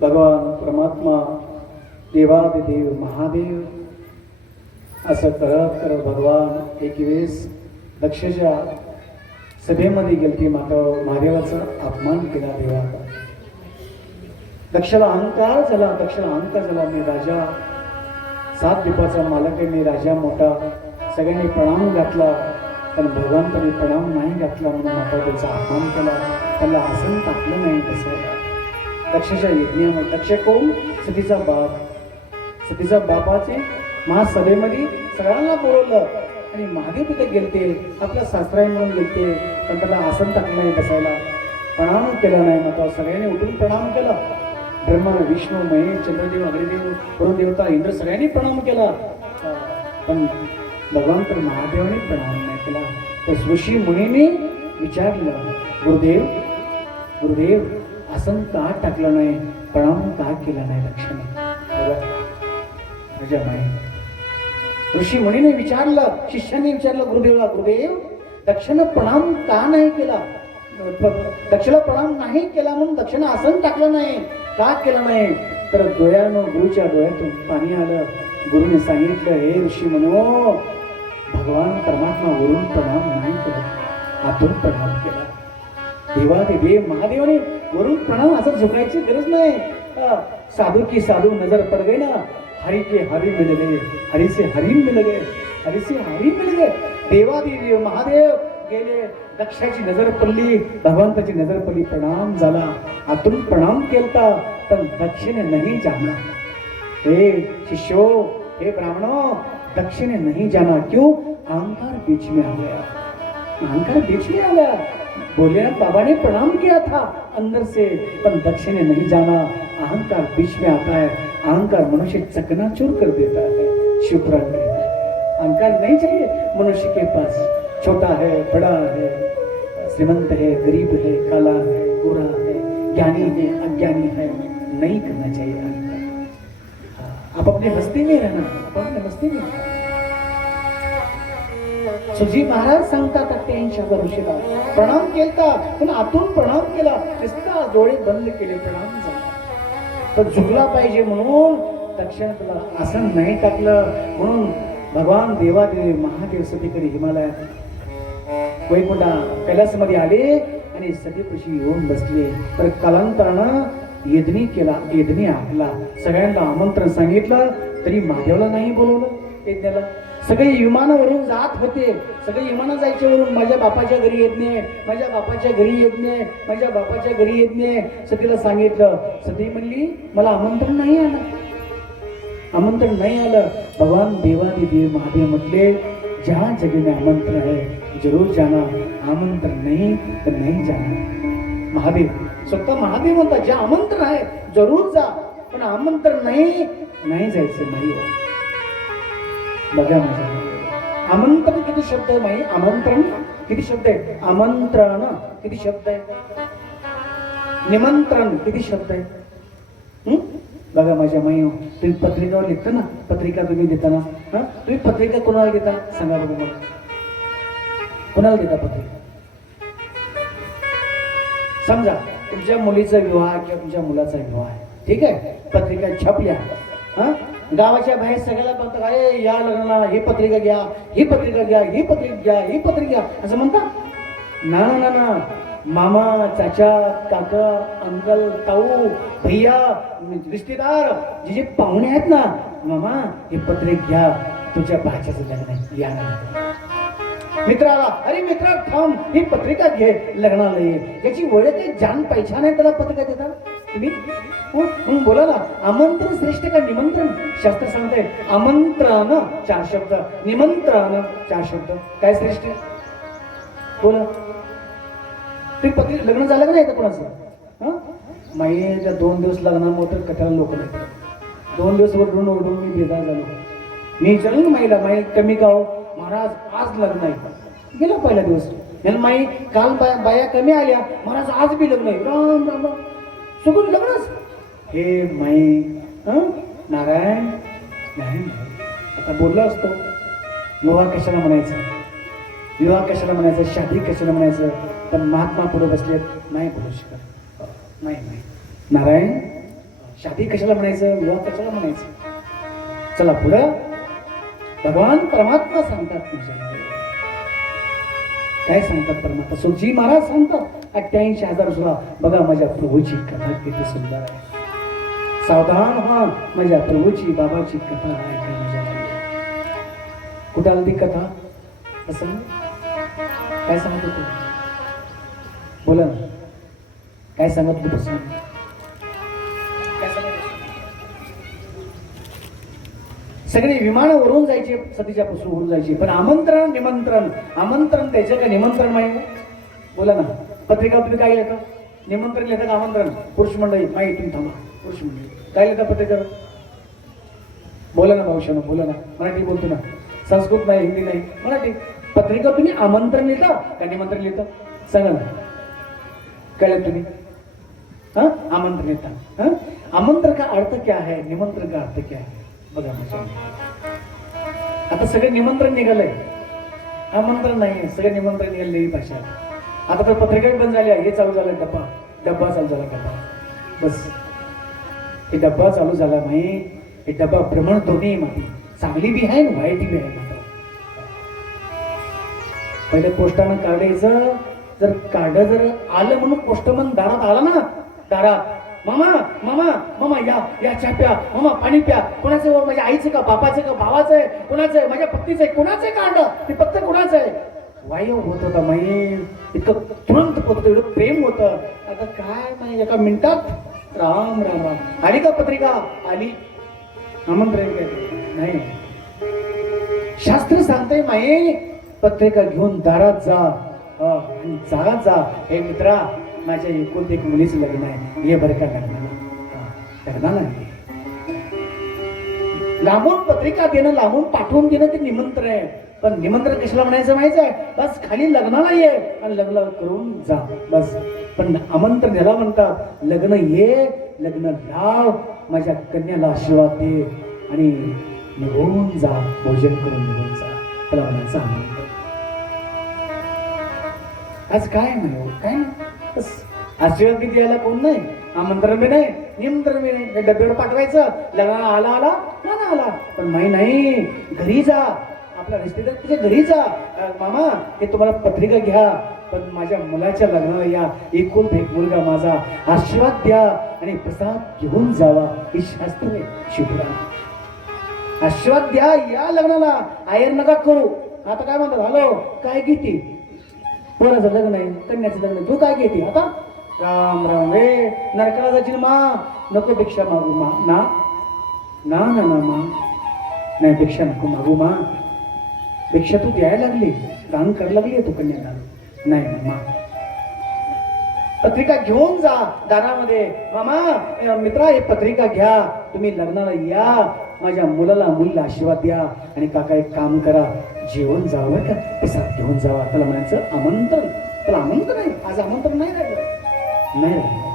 भगवान परमात्मा देवादिदेव महादेव असं करत करत भगवान एक वेळेस दक्षच्या सभेमध्ये गेलती. माता महादेवाचा अपमान केला देवाचा. दक्षला अहंकार झाला. मी राजा, 7 द्वीपाचा मालक आहे, मी राजा मोठा. सगळ्यांनी प्रणाम घातला, पण भगवानपणे प्रणाम नाही घातला म्हणून माता त्याचा अपमान केला. त्याला आसन टाकलं नाही बसायला. दक्षच्या यज्ञामध्ये दक्ष कोण? सतीचा बाप. सतीचा बापाचे महासभेमध्ये सगळ्यांना बोलवलं आणि महादेव तिथे गेलते, आपल्या सासराई म्हणून गेलते, पण त्याला आसन टाकलं नाही बसायला, प्रणाम केला नाही. माता सगळ्यांनी उठून प्रणाम केला. ब्रह्मा, विष्णू, महेश, चंद्रदेव, अग्निदेव, वरुण देवता, इंद्र सगळ्यांनी प्रणाम केला, पण भगवान तर महादेवाने प्रणाम नाही केला. तर ऋषी मुनीने विचारलं, गुरुदेव आसन का टाकलं नाही, प्रणाम का केला नाही दक्षिणे? माझ्या माई ऋषी मुनीने विचारलं, शिष्याने विचारलं गुरुदेव दक्षिण प्रणाम का नाही केला? दक्षिणा प्रणाम नाही केला म्हणून दक्षिणा आसन टाकलं नाही, का केलं नाही? तर गुरुच्या डोळ्यातून पाणी आलं. गुरुने सांगितलं, हे ऋषी म्हणो, भगवान परमात्मा वरून प्रणाम नाही केला, आतून प्रणाम केला. देव महादेवाने वरून प्रणाम असं झुकायची गरज नाही. साधू की साधू नजर पड़ गई ना, हरि के हरि मिल गए, हरि से हरि मिल गए, हरि से हरि मिल गए. देवादेव महादेव गेले, दक्षाची नजर पडली, भगवंताची नजर पडली, प्रणाम झाला, आतून प्रणाम केलता, पण दक्षिणे नहीं जाना. हे शिष्यो, हे ब्राह्मणों, दक्षिणे नहीं जाना. क्यों? अहंकार बीच में आ गया. अहंकार बीच में आ गया. बोले बाबा ने प्रणाम किया था अंदर से, पर दक्षिणे नहीं जाना. अहंकार बीच में आता है. अहंकार मनुष्य चकनाचूर कर देता है. शुक्रान कहता है अहंकार नहीं चाहिए मनुष्य के पास. छोटा है, बड़ा है, श्रीमंत है, गरीब है, काला है, गोरा है, ज्ञानी है, अज्ञानी है, नहीं करना चाहिए अहंकार. आप अपने मस्ती में रहना, आप अपने मस्ती में रहना. सुजी महाराज सांगतात 88 वर्षाला प्रणाम केलता, पण आतून प्रणाम केला, नुसता डोळे बंद केले, प्रणाम झाला. तर झुकला पाहिजे म्हणून दक्षिण तुला आसन नाही टाकलं. म्हणून भगवान देवादेव महादेव सतीकडे हिमालयात वैकुंठा कैलासमध्ये आले आणि सतीपाशी येऊन बसले. तर कालांतरानं यज्ञ केला, यज्ञ आपला, सगळ्यांना आमंत्रण सांगितलं, तरी महादेवला नाही बोलवलं यज्ञाला. सगळे विमानावरून जात होते, सगळे विमानं जायचे वरून, माझ्या बापाच्या घरी यज्ञ आहे, माझ्या बापाच्या घरी यज्ञ आहे, माझ्या बापाच्या घरी यज्ञ आहे. सतीला सांगितलं, सती म्हणली मला आमंत्रण नाही आलं, आमंत्रण नाही आलं. भगवान देवादिदेव महादेव म्हटले, जहाँ जगह में आमंत्रण है जरूर जाना, आमंत्रण नहीं तर नहीं जाना. महादेव स्वतः महादेव म्हणतात, जे आमंत्रण आहे जरूर जा, पण आमंत्रण नाही जायचं नाही. बघा माझ्या आमंत्रण किती शब्द आहे माही? आमंत्रण किती शब्द आहे? आमंत्रण किती शब्द आहे? निमंत्रण किती शब्द आहे? बघा माझ्या माई, तुम्ही पत्रिकावर लिखता ना, पत्रिका तुम्ही देताना, तुम्ही पत्रिका कोणाला देता सांगा बघू मला, कोणाला देता पत्रिका? समजा तुमच्या मुलीचा विवाह किंवा तुमच्या मुलाचा विवाह आहे, ठीक आहे, पत्रिका छापल्या, गावाच्या बाहेर सगळ्याला म्हणतात, अरे या लग्नाला ही पत्रिका घ्या, ही पत्रिका घ्या, ही पत्रिका घ्या, ही पत्रिका घ्या, असं म्हणता ना ना ना. मामा, चाचा, काका, अंकल, ताऊ, भैया, रिश्तेदार, जे जे पाहुणे आहेत ना, मामा हे पत्रिका घ्या, तुझ्या भाच्याचं लग्न आहे, या ना. मित्राला, अरे मित्रा थांब, ही पत्रिका घे, लग्नाला ये. याची ओळख आहे, जान पहिचान आहे, त्याला पत्रिका देता तुम्ही? म्हणून बोला ना, आमंत्रण श्रेष्ठ का निमंत्रण? शास्त्र सांगते आमंत्रण 4 शब्द, निमंत्रण 4 शब्द. काय श्रेष्ठ? बोला. ते पत्रिका लग्न झालं का नाही तर कोणाचं? माईच्या 2 दिवस लग्नामुळे तर कथाला लोक नाही. 2 दिवस ओरडून मी बेजार झालो. मी विचारलं ना माईला, माई कमी का हो? महाराज आज लग्न आहे. गेला पहिला दिवस. माई काल बाया कमी आल्या, महाराज आज बी लग्न आहे. राम राम सगळं लग्नच. हे माई नारायण नाही, आता बोललो असतो, विवाह कशाला म्हणायचं, विवाह कशाला म्हणायचं, शादी कशाला म्हणायचं, पण महात्मा पुढे बसलेत, नाही बोलू शकत. नाही नाही नारायण, शादी कशाला म्हणायचं, विवाह कशाला म्हणायचं. चला पुढं भगवान परमात्मा सांगतात माझ्या काय सांगतात परमात्मा सुखजी महाराज सांगतात 88,000 सुरा बघा माझ्या प्रभूची कथा किती सुंदर आहे. सावधान व्हा माझ्या प्रभूची बाबाची कथा ऐका माझ्या कुठं आली ती कथा असं काय सांगत होतो बोला ना काय सांगत होतो प्रसंग काय सांगत सगळे विमानावरून जायचे सतीच्या पासून जायचे पण आमंत्रण निमंत्रण आमंत्रण द्यायचं का निमंत्रण माहिती बोला ना पत्रिका तुम्ही काय लिहिता निमंत्रण लिहिता का आमंत्रण पुरुष मंडळी माहिती तुम्ही थांबा पुरुष मंडळी काय लिहिता पत्रिका बोला ना भाऊशानो बोला ना मराठी बोलतो ना संस्कृत नाही हिंदी नाही मराठी पत्रिका तुम्ही आमंत्रण लिहिता का निमंत्रण लिहिता सांगा ना कळलं तुम्ही हाँ आमंत्रण लिहिता हाँ आमंत्रण का अर्थ क्या है निमंत्रण का अर्थ क्या है बघा आता सगळं निमंत्रण निघालंय आमंत्रण नाही सगळं निमंत्रण निघालं नवी भाषा आता तर पत्रिका बंद झाल्या हे चालू झालं डब्बा चालू झाला डब्बा बस हे डब्बा चालू झाला नाही हे डब्बा भ्रमण दोन्ही माती चांगली बी आहे वाईट बी आहे पहिले पोस्टानं कार्ड यायचं जर कार्ड जर आलं म्हणून पोस्टमन दारात आला ना दारात मामा मामा मामा या चहा प्या मामा पाणी प्या कोणाचं माझ्या आईचं का बापाचं का भावाचं आहे कोणाचं आहे माझ्या पत्नीचं आहे कोणाचं आहे कार्ड ते पत्ते कोणाचं आहे वाय होत होता माई इतकं तुरंत होत एवढं प्रेम होतं आता काय माहिती एका मिनिटात राम राम राम आली का पत्रिका आली आमंत्रण नाही शास्त्र सांगते माई पत्रिका घेऊन दारात जा आणि जागात जा हे मित्रा माझ्या एकुलते एक मुलीचं लग्न आहे ये बरं का लग्नाला लांबून पत्रिका देणं लांबून पाठवून देणं ते निमंत्रण आहे पण निमंत्रण कशाला म्हणायचं माहिती आहे बस खाली लग्नाला ये आणि लग्न करून जा बस पण आमंत्रण द्यायला म्हणतात लग्न ये लग्न लाव माझ्या कन्याला आशीर्वाद दे आणि निघून जा भोजन करून निघून जा त्याला म्हणायचं आमंत्रण आज काय नाही काय नाही बस आशीर्वाद किती द्यायला कोण नाही आमंत्रण बी नाही निमंत्रण बी नाही डब्यावर पाठवायचं लग्नाला आला आला ना आला पण माही नाही घरी जा आपल्या रिश्तेदार तुझ्या घरी जा मामा हे तुम्हाला पत्रिका घ्या पण माझ्या मुलाच्या लग्नाला या एकुलता एक मुलगा माझा आशीर्वाद द्या आणि प्रसाद घेऊन जावा ही शास्त्र आहे शिवपुराण आशीर्वाद द्या या लग्नाला आयर नका करू आता काय म्हणतात हॅलो काय घेते पोराचं लग्न आहे कन्याचं लग्न तू काय घेते आता राम राम रे नरकाला जायची मा नको भिक्षा मागू मा ना ना ना ना मा नाही भिक्षा नको मागू मा भिक्षा तू द्यायला लागली दान करायला लागली तू कन्यादान नाही ना मा पत्रिका घेऊन जा दारामध्ये मामा मित्रा हे पत्रिका घ्या तुम्ही लग्नाला या माझ्या मुलाला मुलीला आशीर्वाद द्या आणि काका एक काम करा जेवण जावं का प्रसाद घेऊन जावा त्याला म्हणायचं आमंत्रण त्याला आमंत्रण आहे आज आमंत्रण नाही राहिलं नाही राहिलं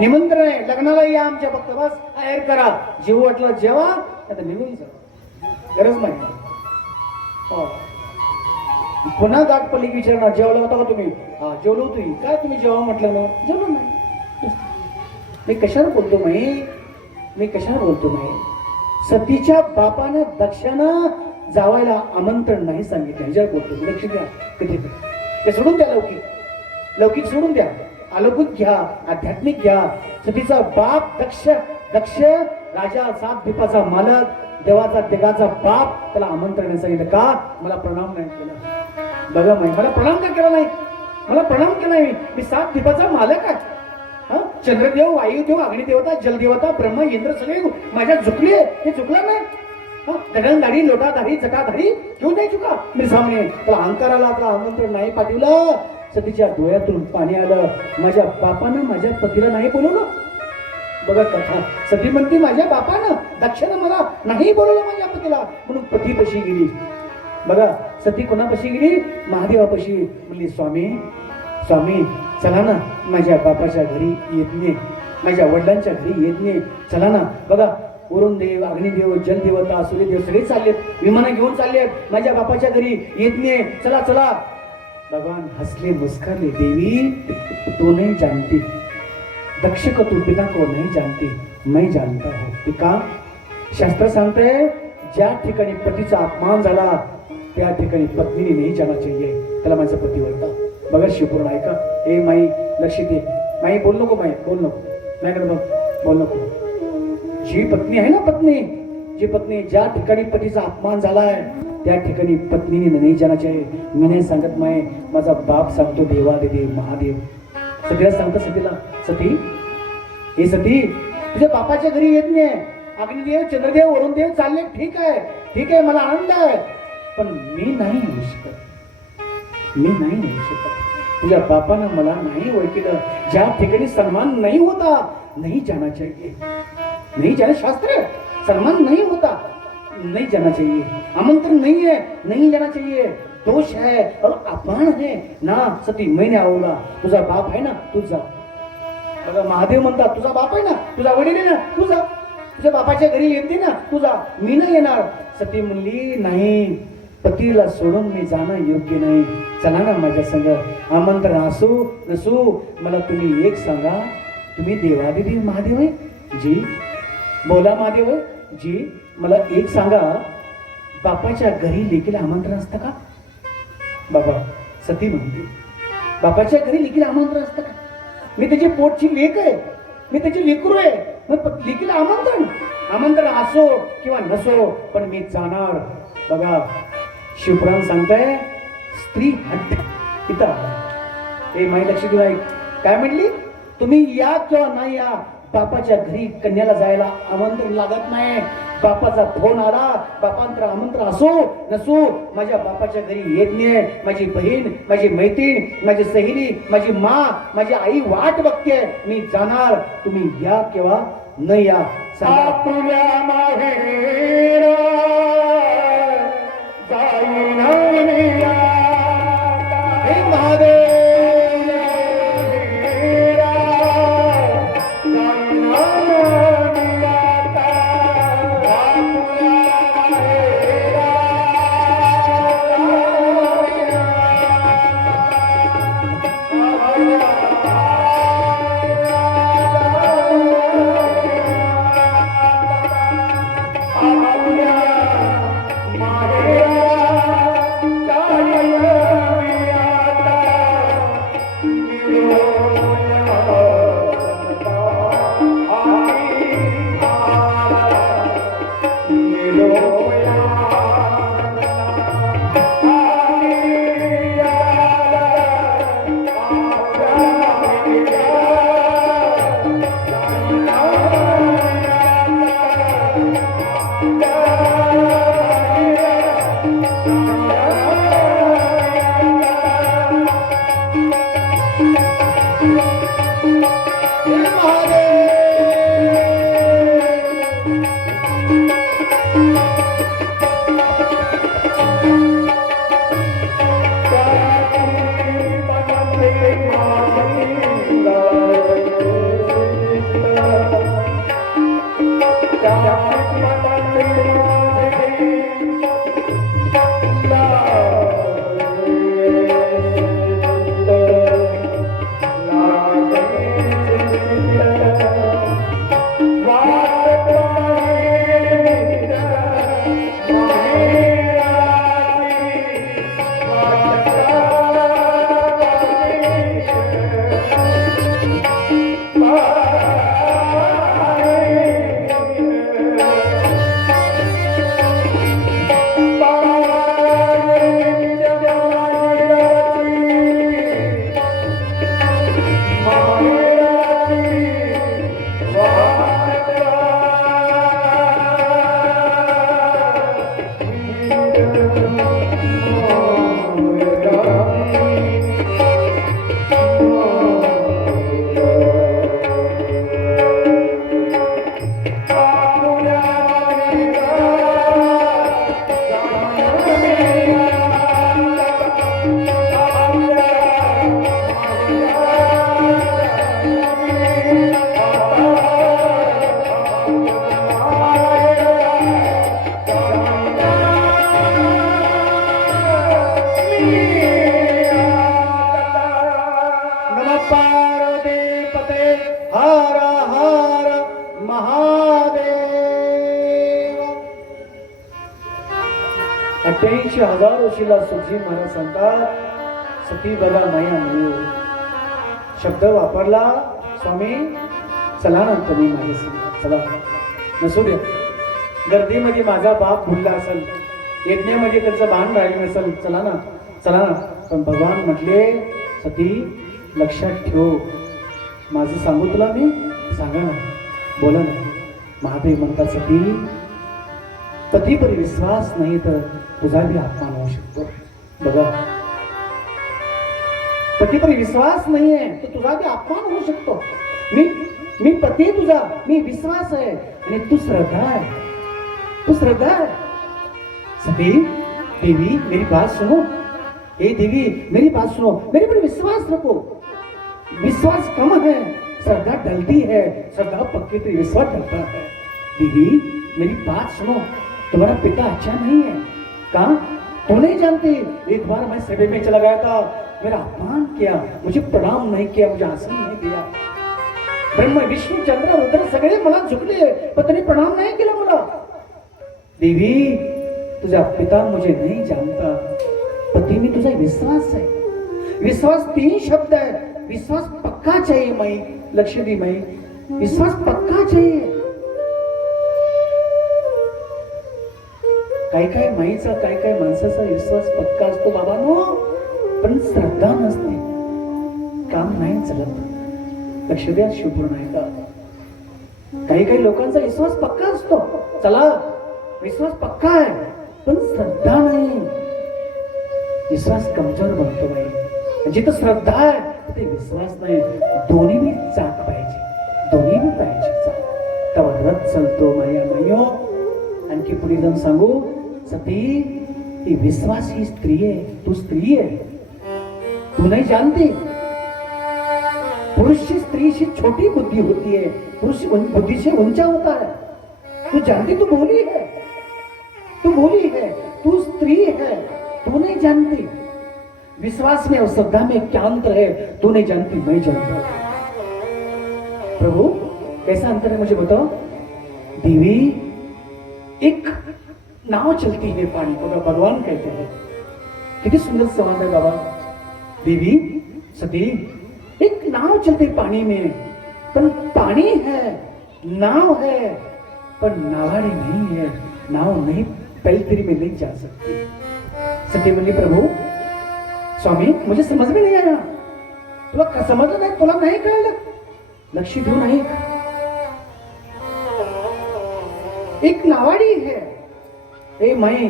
निमंत्रण आहे लग्नाला या आमच्या फक्त बस आयर करा जेव वाटलं जेवा आता निघून जा गरज नाही हो पुन्हा गाठ पल्ली विचारणार जेवला होता का तुम्ही हा जेवलो होतो काय तुम्ही जेव्हा म्हटलं ना जेवलो नाही मी कशावर बोलतो मी कशावर बोलतो नाही सतीच्या बापानं दक्षाना जावायला आमंत्रण नाही सांगितलं ह्याच्यावर बोलतो लक्ष द्या कधी ते सोडून द्या लौकिक सोडून द्या अलौकिक घ्या आध्यात्मिक घ्या सतीचा बाप दक्ष राजा 7 द्वीपाचा मालक देवाचा देगाचा बाप त्याला आमंत्रण सांगितलं का मला प्रणाम नाही केला बघा माहिती मला प्रणाम का केला नाही मला प्रणाम केला नाही मी 7 द्वीपाचा मालक आहे चंद्रदेव वायुदेव अग्निदेवता जलदेवता ब्रह्म इंद्र सगळे माझ्या झुकले हे चुकलं नाही गगनधारी लोटाधारी जटाधारी घेऊन नाही चुका मी सामने त्याला अहंकाराला आपला आमंत्रण नाही पाठवलं सतीच्या डोळ्यातून पाणी आलं माझ्या बापानं माझ्या पतीला नाही बोलवलं बघा कथा सती म्हणते माझ्या बापानं दक्षानं मला नाही बोलवलं माझ्या पतीला म्हणून पतीपाशी गेली बघा सती कोणापाशी गेली महादेवापाशी म्हणली स्वामी चला ना माझ्या बापाच्या घरी येत नाही माझ्या वडिलांच्या घरी येत नाही चला ना बघा वरुण देव अग्निदेव जलदेवता सूर्यदेव सगळे चाललेत विमानं घेऊन चाललेत माझ्या बापाच्या घरी येत नाही चला चला भगवान हंसले मुस्कुराले, देवी तू नहीं जानती, दक्ष को तू पिता को नहीं जानती, मैं जानता हूं. ते का? शास्त्र सांगतंय ज्या ठिकाणी पतीचा अपमान झाला त्या ठिकाणी पत्नीने नाही जाना चाहिए, त्याला माझा पती वळता. बघा शिवपुराण ऐका. ए माई लक्ष दे, माई बोल नको, माई बोल नको, माझ्याकडे बघ, बोल नको. जी पत्नी आहे ना, पत्नी, जी पत्नी ज्या ठिकाणी पतीचा अपमान झालाय त्या ठिकाणी पत्नीने नाही जाना चाहिए. मी नाही सांगत, माय माझा बाप सांगतो, देवादेव महादेव. सतीला सांगतो, सतीला, सती हे सती तुझ्या बापाच्या घरी येत नाही. अग्निदेव चंद्रदेव वरुण देव चालले, ठीक आहे, ठीक आहे, मला आनंद आहे, पण मी नाही येऊ शकत, मी नाही येऊ शकत. तुझ्या बापानं मला नाही ओळखलं. ज्या ठिकाणी सन्मान नाही होता नाही जाना चाहिए, नहीं जाना, शास्त्र सन्मान नहीं होता नहीं जाना चाहिए, आमंत्रण नहीं है नहीं लेना चाहिए, दोष है और अपमान है ना. सती मैंने आवला, तुझा बाप आहे ना, तू जा. बघा महादेव म्हणतात, तुझा बाप आहे ना, तुझा वडील आहे ना, तू जा. तुझ्या बापाच्या घरी येते ना, तू जा, मी नाही येणार. सती म्हणली, नाही, पतीला सोडून मी जाणं योग्य नाही, चला ना माझ्या संग. आमंत्रण असू नसू मला तुम्ही एक सांगा, तुम्ही देवादेवी महादेव आहे? जी. बोला महादेव आहे? जी. मला एक सांगा, बापाच्या घरी लेकीला आमंत्रण असतं का? बाबा, सती म्हणते, बापाच्या घरी लेकीला आमंत्रण असतं का? मी त्याची पोटची लेक आहे, मी त्याची लेकरू आहे, मग लेकीला आमंत्रण, आमंत्रण असो किंवा नसो पण मी जाणार. बघा शिवपुराण सांगताय, स्त्री हट्ट इथं आला. हे माई लक्ष देऊ, ऐक काय म्हणली, तुम्ही या किंवा नाही या, बापाच्या घरी कन्याला जायला आमंत्रण लागत नाही. बापाचा फोन आला, बापांतर आमंत्रण असो नसो माझ्या बापाच्या घरी येत नाही. माझी बहीण, माझी मैत्रीण, माझी सहेली, माझी मा, माझी आई वाट बघते, मी जाणार, तुम्ही या किंवा न या. तुझ्या माहेर हे महादेव, वर्षीला सुखजी महाराज सांगतात, सती बघा माया मिळू. शब्द वापरला स्वामी, चला ना तुम्ही माझे चला. नसू द्या, गर्दीमध्ये माझा बाप भुलला असेल, यज्ञामध्ये त्याचं भान राहिलं नसेल, चला ना चला ना. पण भगवान म्हटले, सती लक्षात ठेव, माझं सांगू तुला मी, सांगा ना, बोला ना. महादेव म्हणतात, सती पतीपर विश्वास नाही तर तुझा बी अपमान होऊ शकतो. बघा, पतीपर विश्वास नाहीये तर तुझा बी अपमान होऊ शकतो. मी पती तुझा, मी विश्वास आहे आणि तू श्रद्धा आहे, तू श्रद्धा है. सती देवी मेरी बात सुनो, हे देवी मेरी बात सुनो, मेरे पर विश्वास रखो. विश्वास कम है, श्रद्धा डलती है, श्रद्धा पक्की तो विश्वास डलता है. देवी मेरी बात सुनो, तुम्हारा पिता अच्छा नहीं है. कहा? तो नहीं जानती, एक बार मैं सभा में चला गया था, मेरा अपमान किया, मुझे प्रणाम नहीं किया, मुझे आसन नहीं दिया. ब्रह्म विष्णू चंद्र रुद्र सगळे मला झुकले, पण त्यांनी प्रणाम नाही केला मला. देवी तुझा पिता मुझे नहीं जानता, पति में तुझा विश्वास है. विश्वास 3 शब्द है. विश्वास पक्का चाहिए मई, लक्ष दी मई, विश्वास पक्का चाहिए. काय माईचा काय माणसाचा विश्वास पक्का असतो बाबांनो, पण श्रद्धा नसते, काम नाही चालत. लक्ष द्या, शिवपूर्ण आहे का? काही लोकांचा विश्वास पक्का असतो, चला विश्वास पक्का आहे, पण श्रद्धा नाही, विश्वास कमजोर बनतो बाई. जिथं श्रद्धा आहे तिथे विश्वास नाही. दोन्ही बी चाक पाहिजे, दोन्ही बी पाहिजे चाक, तेव्हा रथ चालतो माया मायो. आणखी पुढे जाऊन सांगू, सती ही विश्वास ही स्त्री है, तू स्त्री है, तू नहीं जानती. पुरुष की स्त्री से छोटी बुद्धि होती है, पुरुष बुद्धि से ऊंचा होता है. तू जानती, तू भोली है, तू भोली है, तू स्त्री है, तू नहीं जानती. विश्वास में और श्रद्धा में क्या अंतर है, तू नहीं जानती, मैं जानता. प्रभु कैसा अंतर है मुझे बताओ. देवी एक नाव चलती है पानी को, भगवान कहते हैं, कितनी सुंदर संवाद है बाबा. देवी सती एक नाव चलती पानी में, पर पानी है, नाव है, पर नावाड़ी नहीं है, नाव नहीं पैलतरी में नहीं जा सकती. सती बोली, प्रभु स्वामी मुझे समझ में नहीं आया, तुला समजलं नाही, तुला नाही कळलं, लक्ष देऊ नाही. एक नावाडी है, ए माई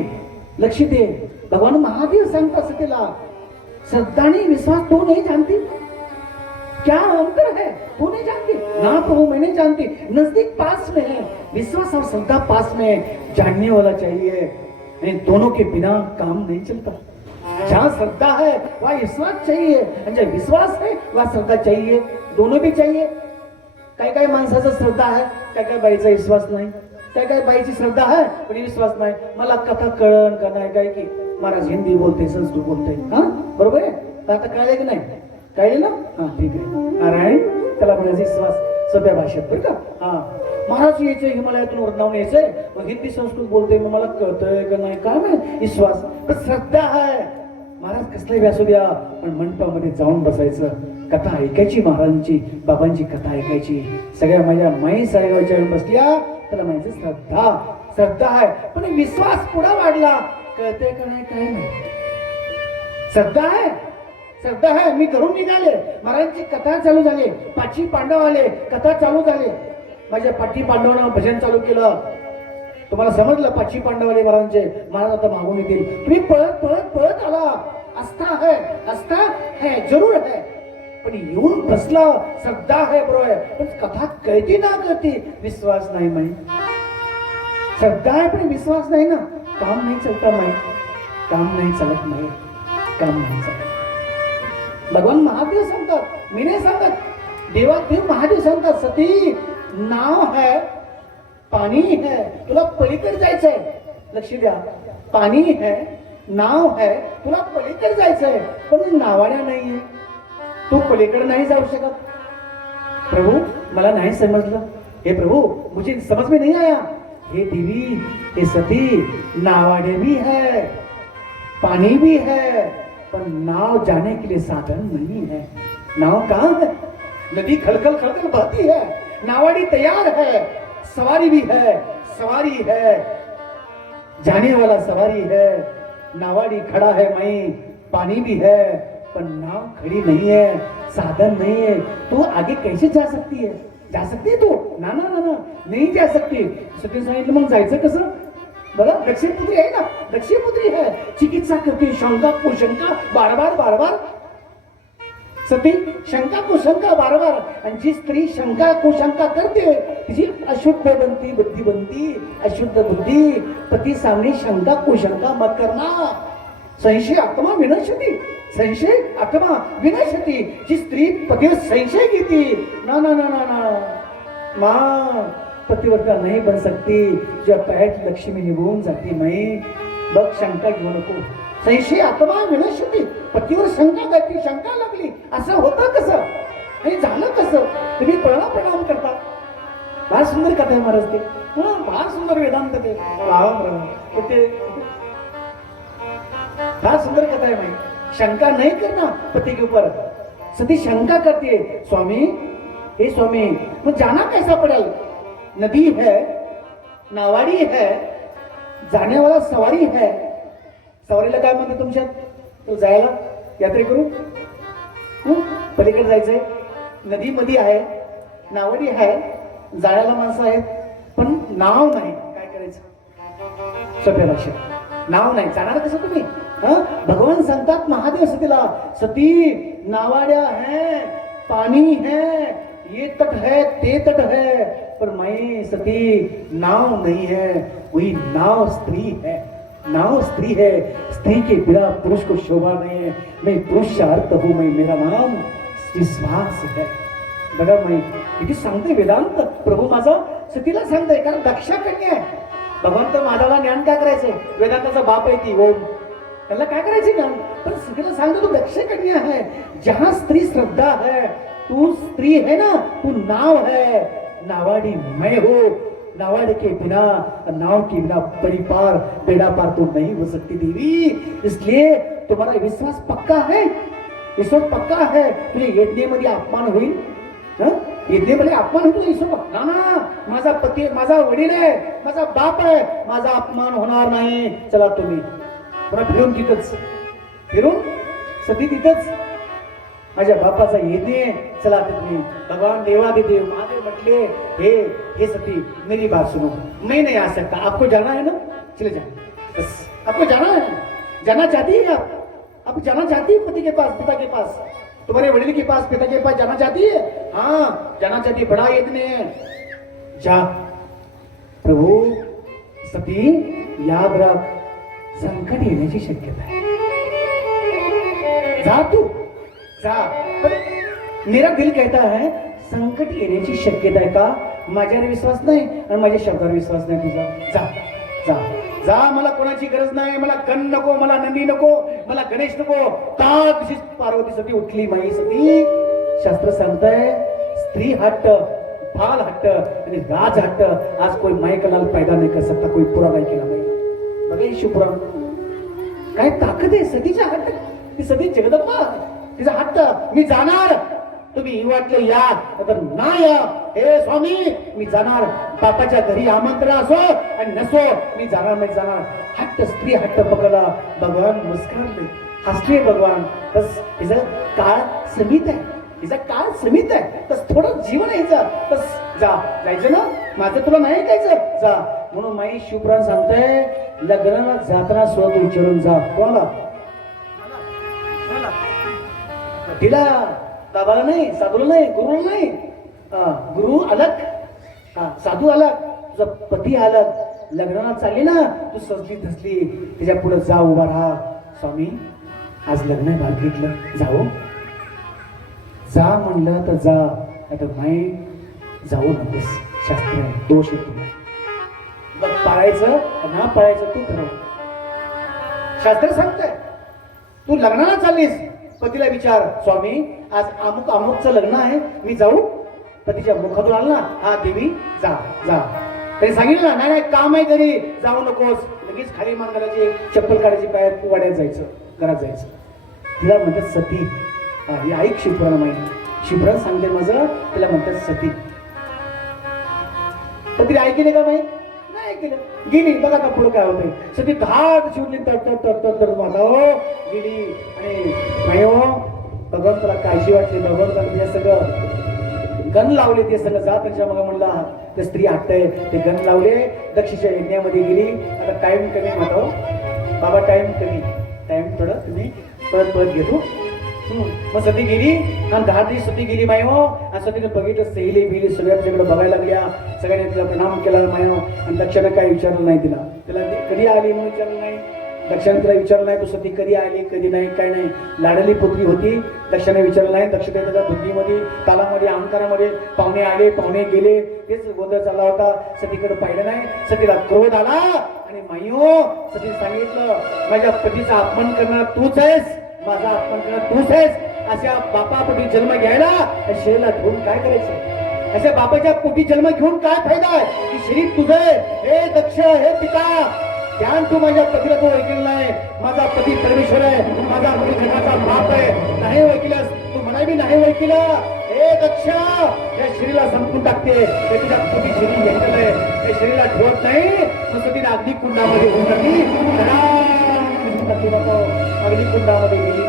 लक्ष दे. भगवान महादेव सांगता सतीला, श्रद्धा नहीं विश्वास तू नहीं जानती, क्या अंतर है, तू नहीं जानती ना. प्रभु मैं नहीं जानती, नजदीक पास में है, विश्वास और श्रद्धा पास में है, जानने वाला चाहिए. दोनों के बिना काम नहीं चलता. जहाँ श्रद्धा है वहाँ विश्वास चाहिए, आणि जहाँ विश्वास है वहाँ श्रद्धा चाहिए, दोनों भी चाहिए. काय माणसाचा श्रद्धा आहे, काय बाईचा विश्वास नाही, काय बाईची श्रद्धा आहे पण विश्वास नाही. मला कथा कळण का नाही, काय की महाराज हिंदी बोलते, संस्कृत बोलते, हा बरोबर आहे. आता कळले की नाही, कळले ना, हा ठीक आहे. नारायण त्याला म्हणायचे विश्वास सोप्या भाषेत, बरं का. हा महाराज यायचे हिमालयातून वरदावून यायचंय, मग हिंदी संस्कृत बोलते, मग मला कळतंय का नाही काय नाही, विश्वास पण श्रद्धा आहे. महाराज कसले बी असू द्या, पण मंडपामध्ये जाऊन बसायचं, कथा ऐकायची, महाराजांची बाबांची कथा ऐकायची. सगळ्या माझ्या माई साहेबांच्या बसल्या, त्याला म्हणायचं श्रद्धा, श्रद्धा आहे. पण विश्वास पुढे वाढला, कळतंय का नाही काय नाही, श्रद्धा आहे, श्रद्धा आहे. मी घरून निघाले, महाराजांची कथा चालू झाली, 5 पांडव आले, कथा चालू झाली. माझ्या 5 पांडवांना भजन चालू केलं. तुम्हाला समजलं, 5 पांडव आले महाराजांचे, महाराज आता मागून येतील. तुम्ही पळत पळत पळत आला, आस्था है जरूर है, पण येऊन बसला, श्रद्धा है बरोबर आहे, पण कथा कळती ना कळती, विश्वास नाही माई. श्रद्धा आहे पण विश्वास नाही ना, काम नाही चलता माई, काम नाही चालत माई, काम नाही चालत. भगवान महादेव सांगतात, मी नाही सांगत, देवादेव महादेव सांगतात, सती नाव है, पाणी है, तुला पलीकडे जायचंय. लक्ष द्या, पाणी है, नाव है, तुला पलीकडे जायचंय, पण नावाड्या नाहीये, तू पलीकडे नाही जाऊ शकत. प्रभु मला नाही समजलं, हे प्रभु मुझे समझ में नहीं आया. हे देवी, हे सती नावाडे भी है, पानी भी है, पर नाव जाने के लिए साधन नहीं है। नाव कहाँ है? नदी खलखल खलखल बहती है, नावाड़ी तैयार है, सवारी भी है, सवारी है, जाने वाला सवारी है, नावाड़ी खड़ा है मई, पानी भी है, पर नाव खड़ी नहीं है, साधन नहीं है, तो आगे कैसे जा सकती है? जा सकते तो ना ना ना ना नाही जा सकते. सगळे सांगितलं मग जायचं कसं? बघा दक्षिणपुत्री आहे ना, दक्षिणपुत्री है, चिकित्सा करते शंका कुशंका बार बार सती शंका कुशंका बार आणि जी स्त्री शंका कुशंका करते तिची अशुद्ध बनती, बुद्धी बनती, अशुद्ध बुद्धी. पती सामने शंका कुशंका मत करना. संशय आत्मा विनशती, संशय आत्मा विनशती. जी स्त्री पतीवर संशय घेती, ना ना ना ना ना मां पतिव्रता नहीं बन सकती. जब पैठ लक्ष्मी निघून जाते माई, बघ शंका घेऊ नको. संशय आत्मा विनशती. पतीवर शंका करती, शंका लागली, असं होतं कसं आणि झालं कसं? तुम्ही प्रणाम करता. फार सुंदर कथा आहे महाराज ते. फार सुंदर वेदांत ते. ते फार सुंदर कथा है भाई. शंका नहीं करना पति के ऊपर. सती शंका करती है, स्वामी हे स्वामी मग जाना कैसा पडेल? नदी है, नावाडी है, जाने वाला सवारी है. सवारीला काय म्हणते तुमच्यात? तो जायला यात्रे करू पलीकडे जायचंय. नदी मध्ये आहे, नावाडी आहे, जायला माणसं आहेत, पण नाव नाही. काय करायचं? सोप्या भाषेत नाव नाही. जाणार कसं तुम्ही? भगवान सांगतात महादेव सतीला, सती नावाड्या है, पानी है, ये तट है, ते तट है, पर मैं सती नाव नहीं है. वही नाव स्त्री है, नाव स्त्री है. स्त्री के बिना पुरुष को शोभा नहीं है. मैं पुरुषार्थ हूं, मैं मेरा नाम विश्वास है. बघा मैं किती सांगते वेदांत प्रभू माझा सतीला सांगते, कारण दक्षा कन्या आहे. भगवंत माधवला ज्ञान काय करायचंय? वेदांताचा बाप आहे ती ओम, त्याला काय करायचे ज्ञान? पण सतीला सांगतो तू दक्ष कन्या है. जहां स्त्री श्रद्धा है, तू स्त्री है ना, तू नाव है. नावाड़ी मैं हो, नावाड़ी के बिना, नाव के बिना परिपार बेड़ा पार तो नहीं हो सकती देवी. इसलिए तुम्हारा विश्वास पक्का है, विश्वास पक्का है. तुझे यज्ञेमध्ये अपमान होईल, यज्ञेमध्ये अपमान होतो ईश्वर. ना ना माझा पती, माझा वडील आहे, माझा बाप आहे, माझा अपमान होणार नाही. चला तुम्ही पुन्हा फिरून तिथंच, फिरून सती तिथंच. माझ्या बापाचा यज्ञ, चला तुम्ही. भगवान देवादिदेव महादेव म्हटले, हे सती मेरी बात सुनो, मैं नहीं आ सकता. आपको जाना है ना, चले जाओ. बस आपको जाना है ना, जाना चाहती है आप जाना चाहती है पति के पास, पिता के पास, तुम्हारे वडील के पास, पिता के पास जाना चाहती है? हाँ जाना चाहती है. बड़ा यज्ञ है, जा. प्रभू सती याद रख, संकट येण्याची शक्यता आहे. जा तू जा. मेरा दिल कहता है संकट येण्याची शक्यता आहे का? माझ्यावर विश्वास नाही आणि माझ्या शब्दावर विश्वास नाही तुझा. जा जा जा. मला कोणाची गरज नाही. मला गण नको, मला नंदी नको, मला गणेश नको. का दिवशी पार्वती सती उठली माई सती. शास्त्र सांगतंय स्त्री हट्ट, बाल हट्ट आणि राज हट्ट आज कोई माई का लाल पैदा नहीं कर सकता, कोई पूरा नहीं केला माई. बघा शिवपुराण काय ताकद आहे सतीच्या हट्ट. ती सती जगदंबा, तिचा हट्ट. मी जाणार, तुम्ही वाटलं या तर ना या. हे स्वामी मी जाणार. बापाच्या घरी आमंत्रण असो आणि नसो, मी जाणार, मी जाणार. हट्ट, स्त्री हट्ट पकडला. भगवान मुस्कानले, हसले भगवान. बस हिचं काळ समित आहे, हिचा काळ समित आहे. बस थोडं जीवन यायचं. बस जा. जायचं ना, माझं तुला नाही ऐकायचं, जा. म्हणून माई शिवपुराण सांगतंय लग्नाला जाताना स्वतः विचारून जा. कोणाला? तिला, बाबाला नाही, साधूला नाही, गुरुला नाही. गुरु अलग, साधू अलग, तुझा पती अलग. लग्नाला चालली ना तू, सजली धसली, तिच्या पुढे जा, उभा राहा. स्वामी आज लग्न आहे, भागितलं, जाऊ. जा म्हणलं तर जा, आता नाही जाऊ नकोस. शास्त्र आहे, दोष आहे तुला. बघ पाळायचं ना पाळायचं तू ठरव. शास्त्र सांगतंय तू लग्नाला चाललीस, पतीला विचार, स्वामी आज अमुक अमुकचं लग्न आहे, मी जाऊ? पतीच्या मुखातून आलं ना, हा देवी जा जा. त्यांनी सांगितलं ना, नाही नाही काम आहे घरी, जाऊ नकोस. लगेच खाली मान घालायची चप्पल काढायची पायात वाड्यात जायचं घरात जायचं. तिला म्हणतात सती. ही ऐक शिवपुराण माहिती शिवपुराण सांगते माझं तिला म्हणतात सती. पण तिने ऐकले का माहीत नाही ऐकलं. गेली बघा आता पुढे काय होतंय. सती धाड शिवली तर माता हो गेली. आणि नाही हो भगवंताला काळजी वाटली. भगवंताने हे सगळं गण लावले ते सगळं जा त्यांच्या मग म्हणला ते स्त्री हटतंय ते गण लावले. दक्षिच्या यज्ञामध्ये गेली. आता टाइम कमी माता हो बाबा टाइम कमी टाइम थोडं तुम्ही परत घेतो. मग सती गेली आणि 10 दिवस सती गेली माय हो. आणि सतीने बघितलं सहेली बिली सगळ्यांच्याकडे बघायला लागल्या. सगळ्यांनी तिला प्रणाम केला माय हो. आणि दक्षाने काय विचारलं नाही तिला. तिला कधी आली म्हणून विचारलं नाही. दक्षाने तिला विचारलं नाही तू सती कधी आली कधी नाही काय नाही. लाडली पुत्री होती. दक्षाने विचारलं नाही. दक्ष त्याच्या बुद्धीमध्ये तालामध्ये अहंकारामध्ये पाहुणे आले पाहुणे गेले तेच गोंधळ चालला होता. सतीकडे पाहिलं नाही. सतीला क्रोध आला आणि मायो सतीने सांगितलं माझ्या पतीचा अपमान करणार तूच आहेस माझा अपमान करणार तूच आहेस. अशा बापापोटी जन्म घ्यायला शरीराला घेऊन काय करायचं. अशा बापाच्या पोटी जन्म घेऊन काय फायदा आहे की शरीर तुझं आहे. हे दक्ष हे पिता ध्यान तू माझ्या पतीला तो ऐकलं नाही. माझा पती परमेश्वर आहे. माझा पती जगाचा बाप आहे. नाही ऐकलंस तू म्हणा मी नाही ऐकलं. हे दक्ष या शरीराला संपून टाकते. हे तुझ्या पोटी शरीर घेतलेलं आहे. हे शरीराला ठेवत नाही. तसं तिने अग्निकुंडामध्ये होऊन अग्निकुंडामध्ये गेली.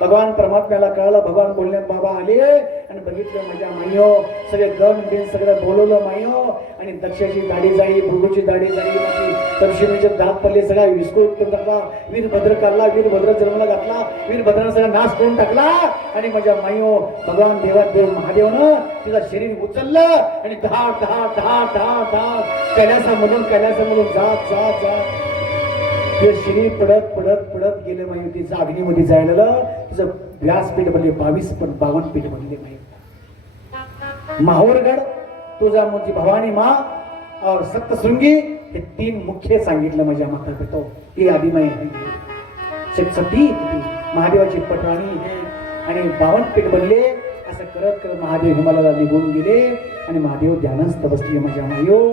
भगवान परमात्म्याला कळलं. भगवान बोलण्यात बाबा आले आणि बघितलं माझ्या मायो सगळे गण बिन सगळं बोलवलं मायो. आणि दक्षाची दाढी जाई भृगूची दाढी जाई माझी तपशिमीचे दात पडले सगळा विस्कूट करून टाकला. वीरभद्र काढला वीरभद्र जन्माला घातला. वीरभद्रानं सगळा नाश करून टाकला. आणि माझ्या मायो भगवान देव महादेवनं तिला शरीर उचललं आणि धाड धाड धाड धाड धाड कैलासामधून जात जात जात ते शरीर पडत पडत पडत गेले माहिती. तिचं अग्नीमध्ये जायला तिचं व्यासपीठ बनले 52 पीठ बनले माहिती. माहूरगड तुळजाभवानी भवानी माँ और सप्तशृंगी हे 3 मुख्य सांगितलं माझ्या माता पितो. ही आदिमाई आहे सती महादेवाची पटराणी आणि 52 पीठ बनले. असं करत करत महादेव हिमालयाला निघून गेले आणि महादेव ध्यानस्थ बसले माझ्या मायो.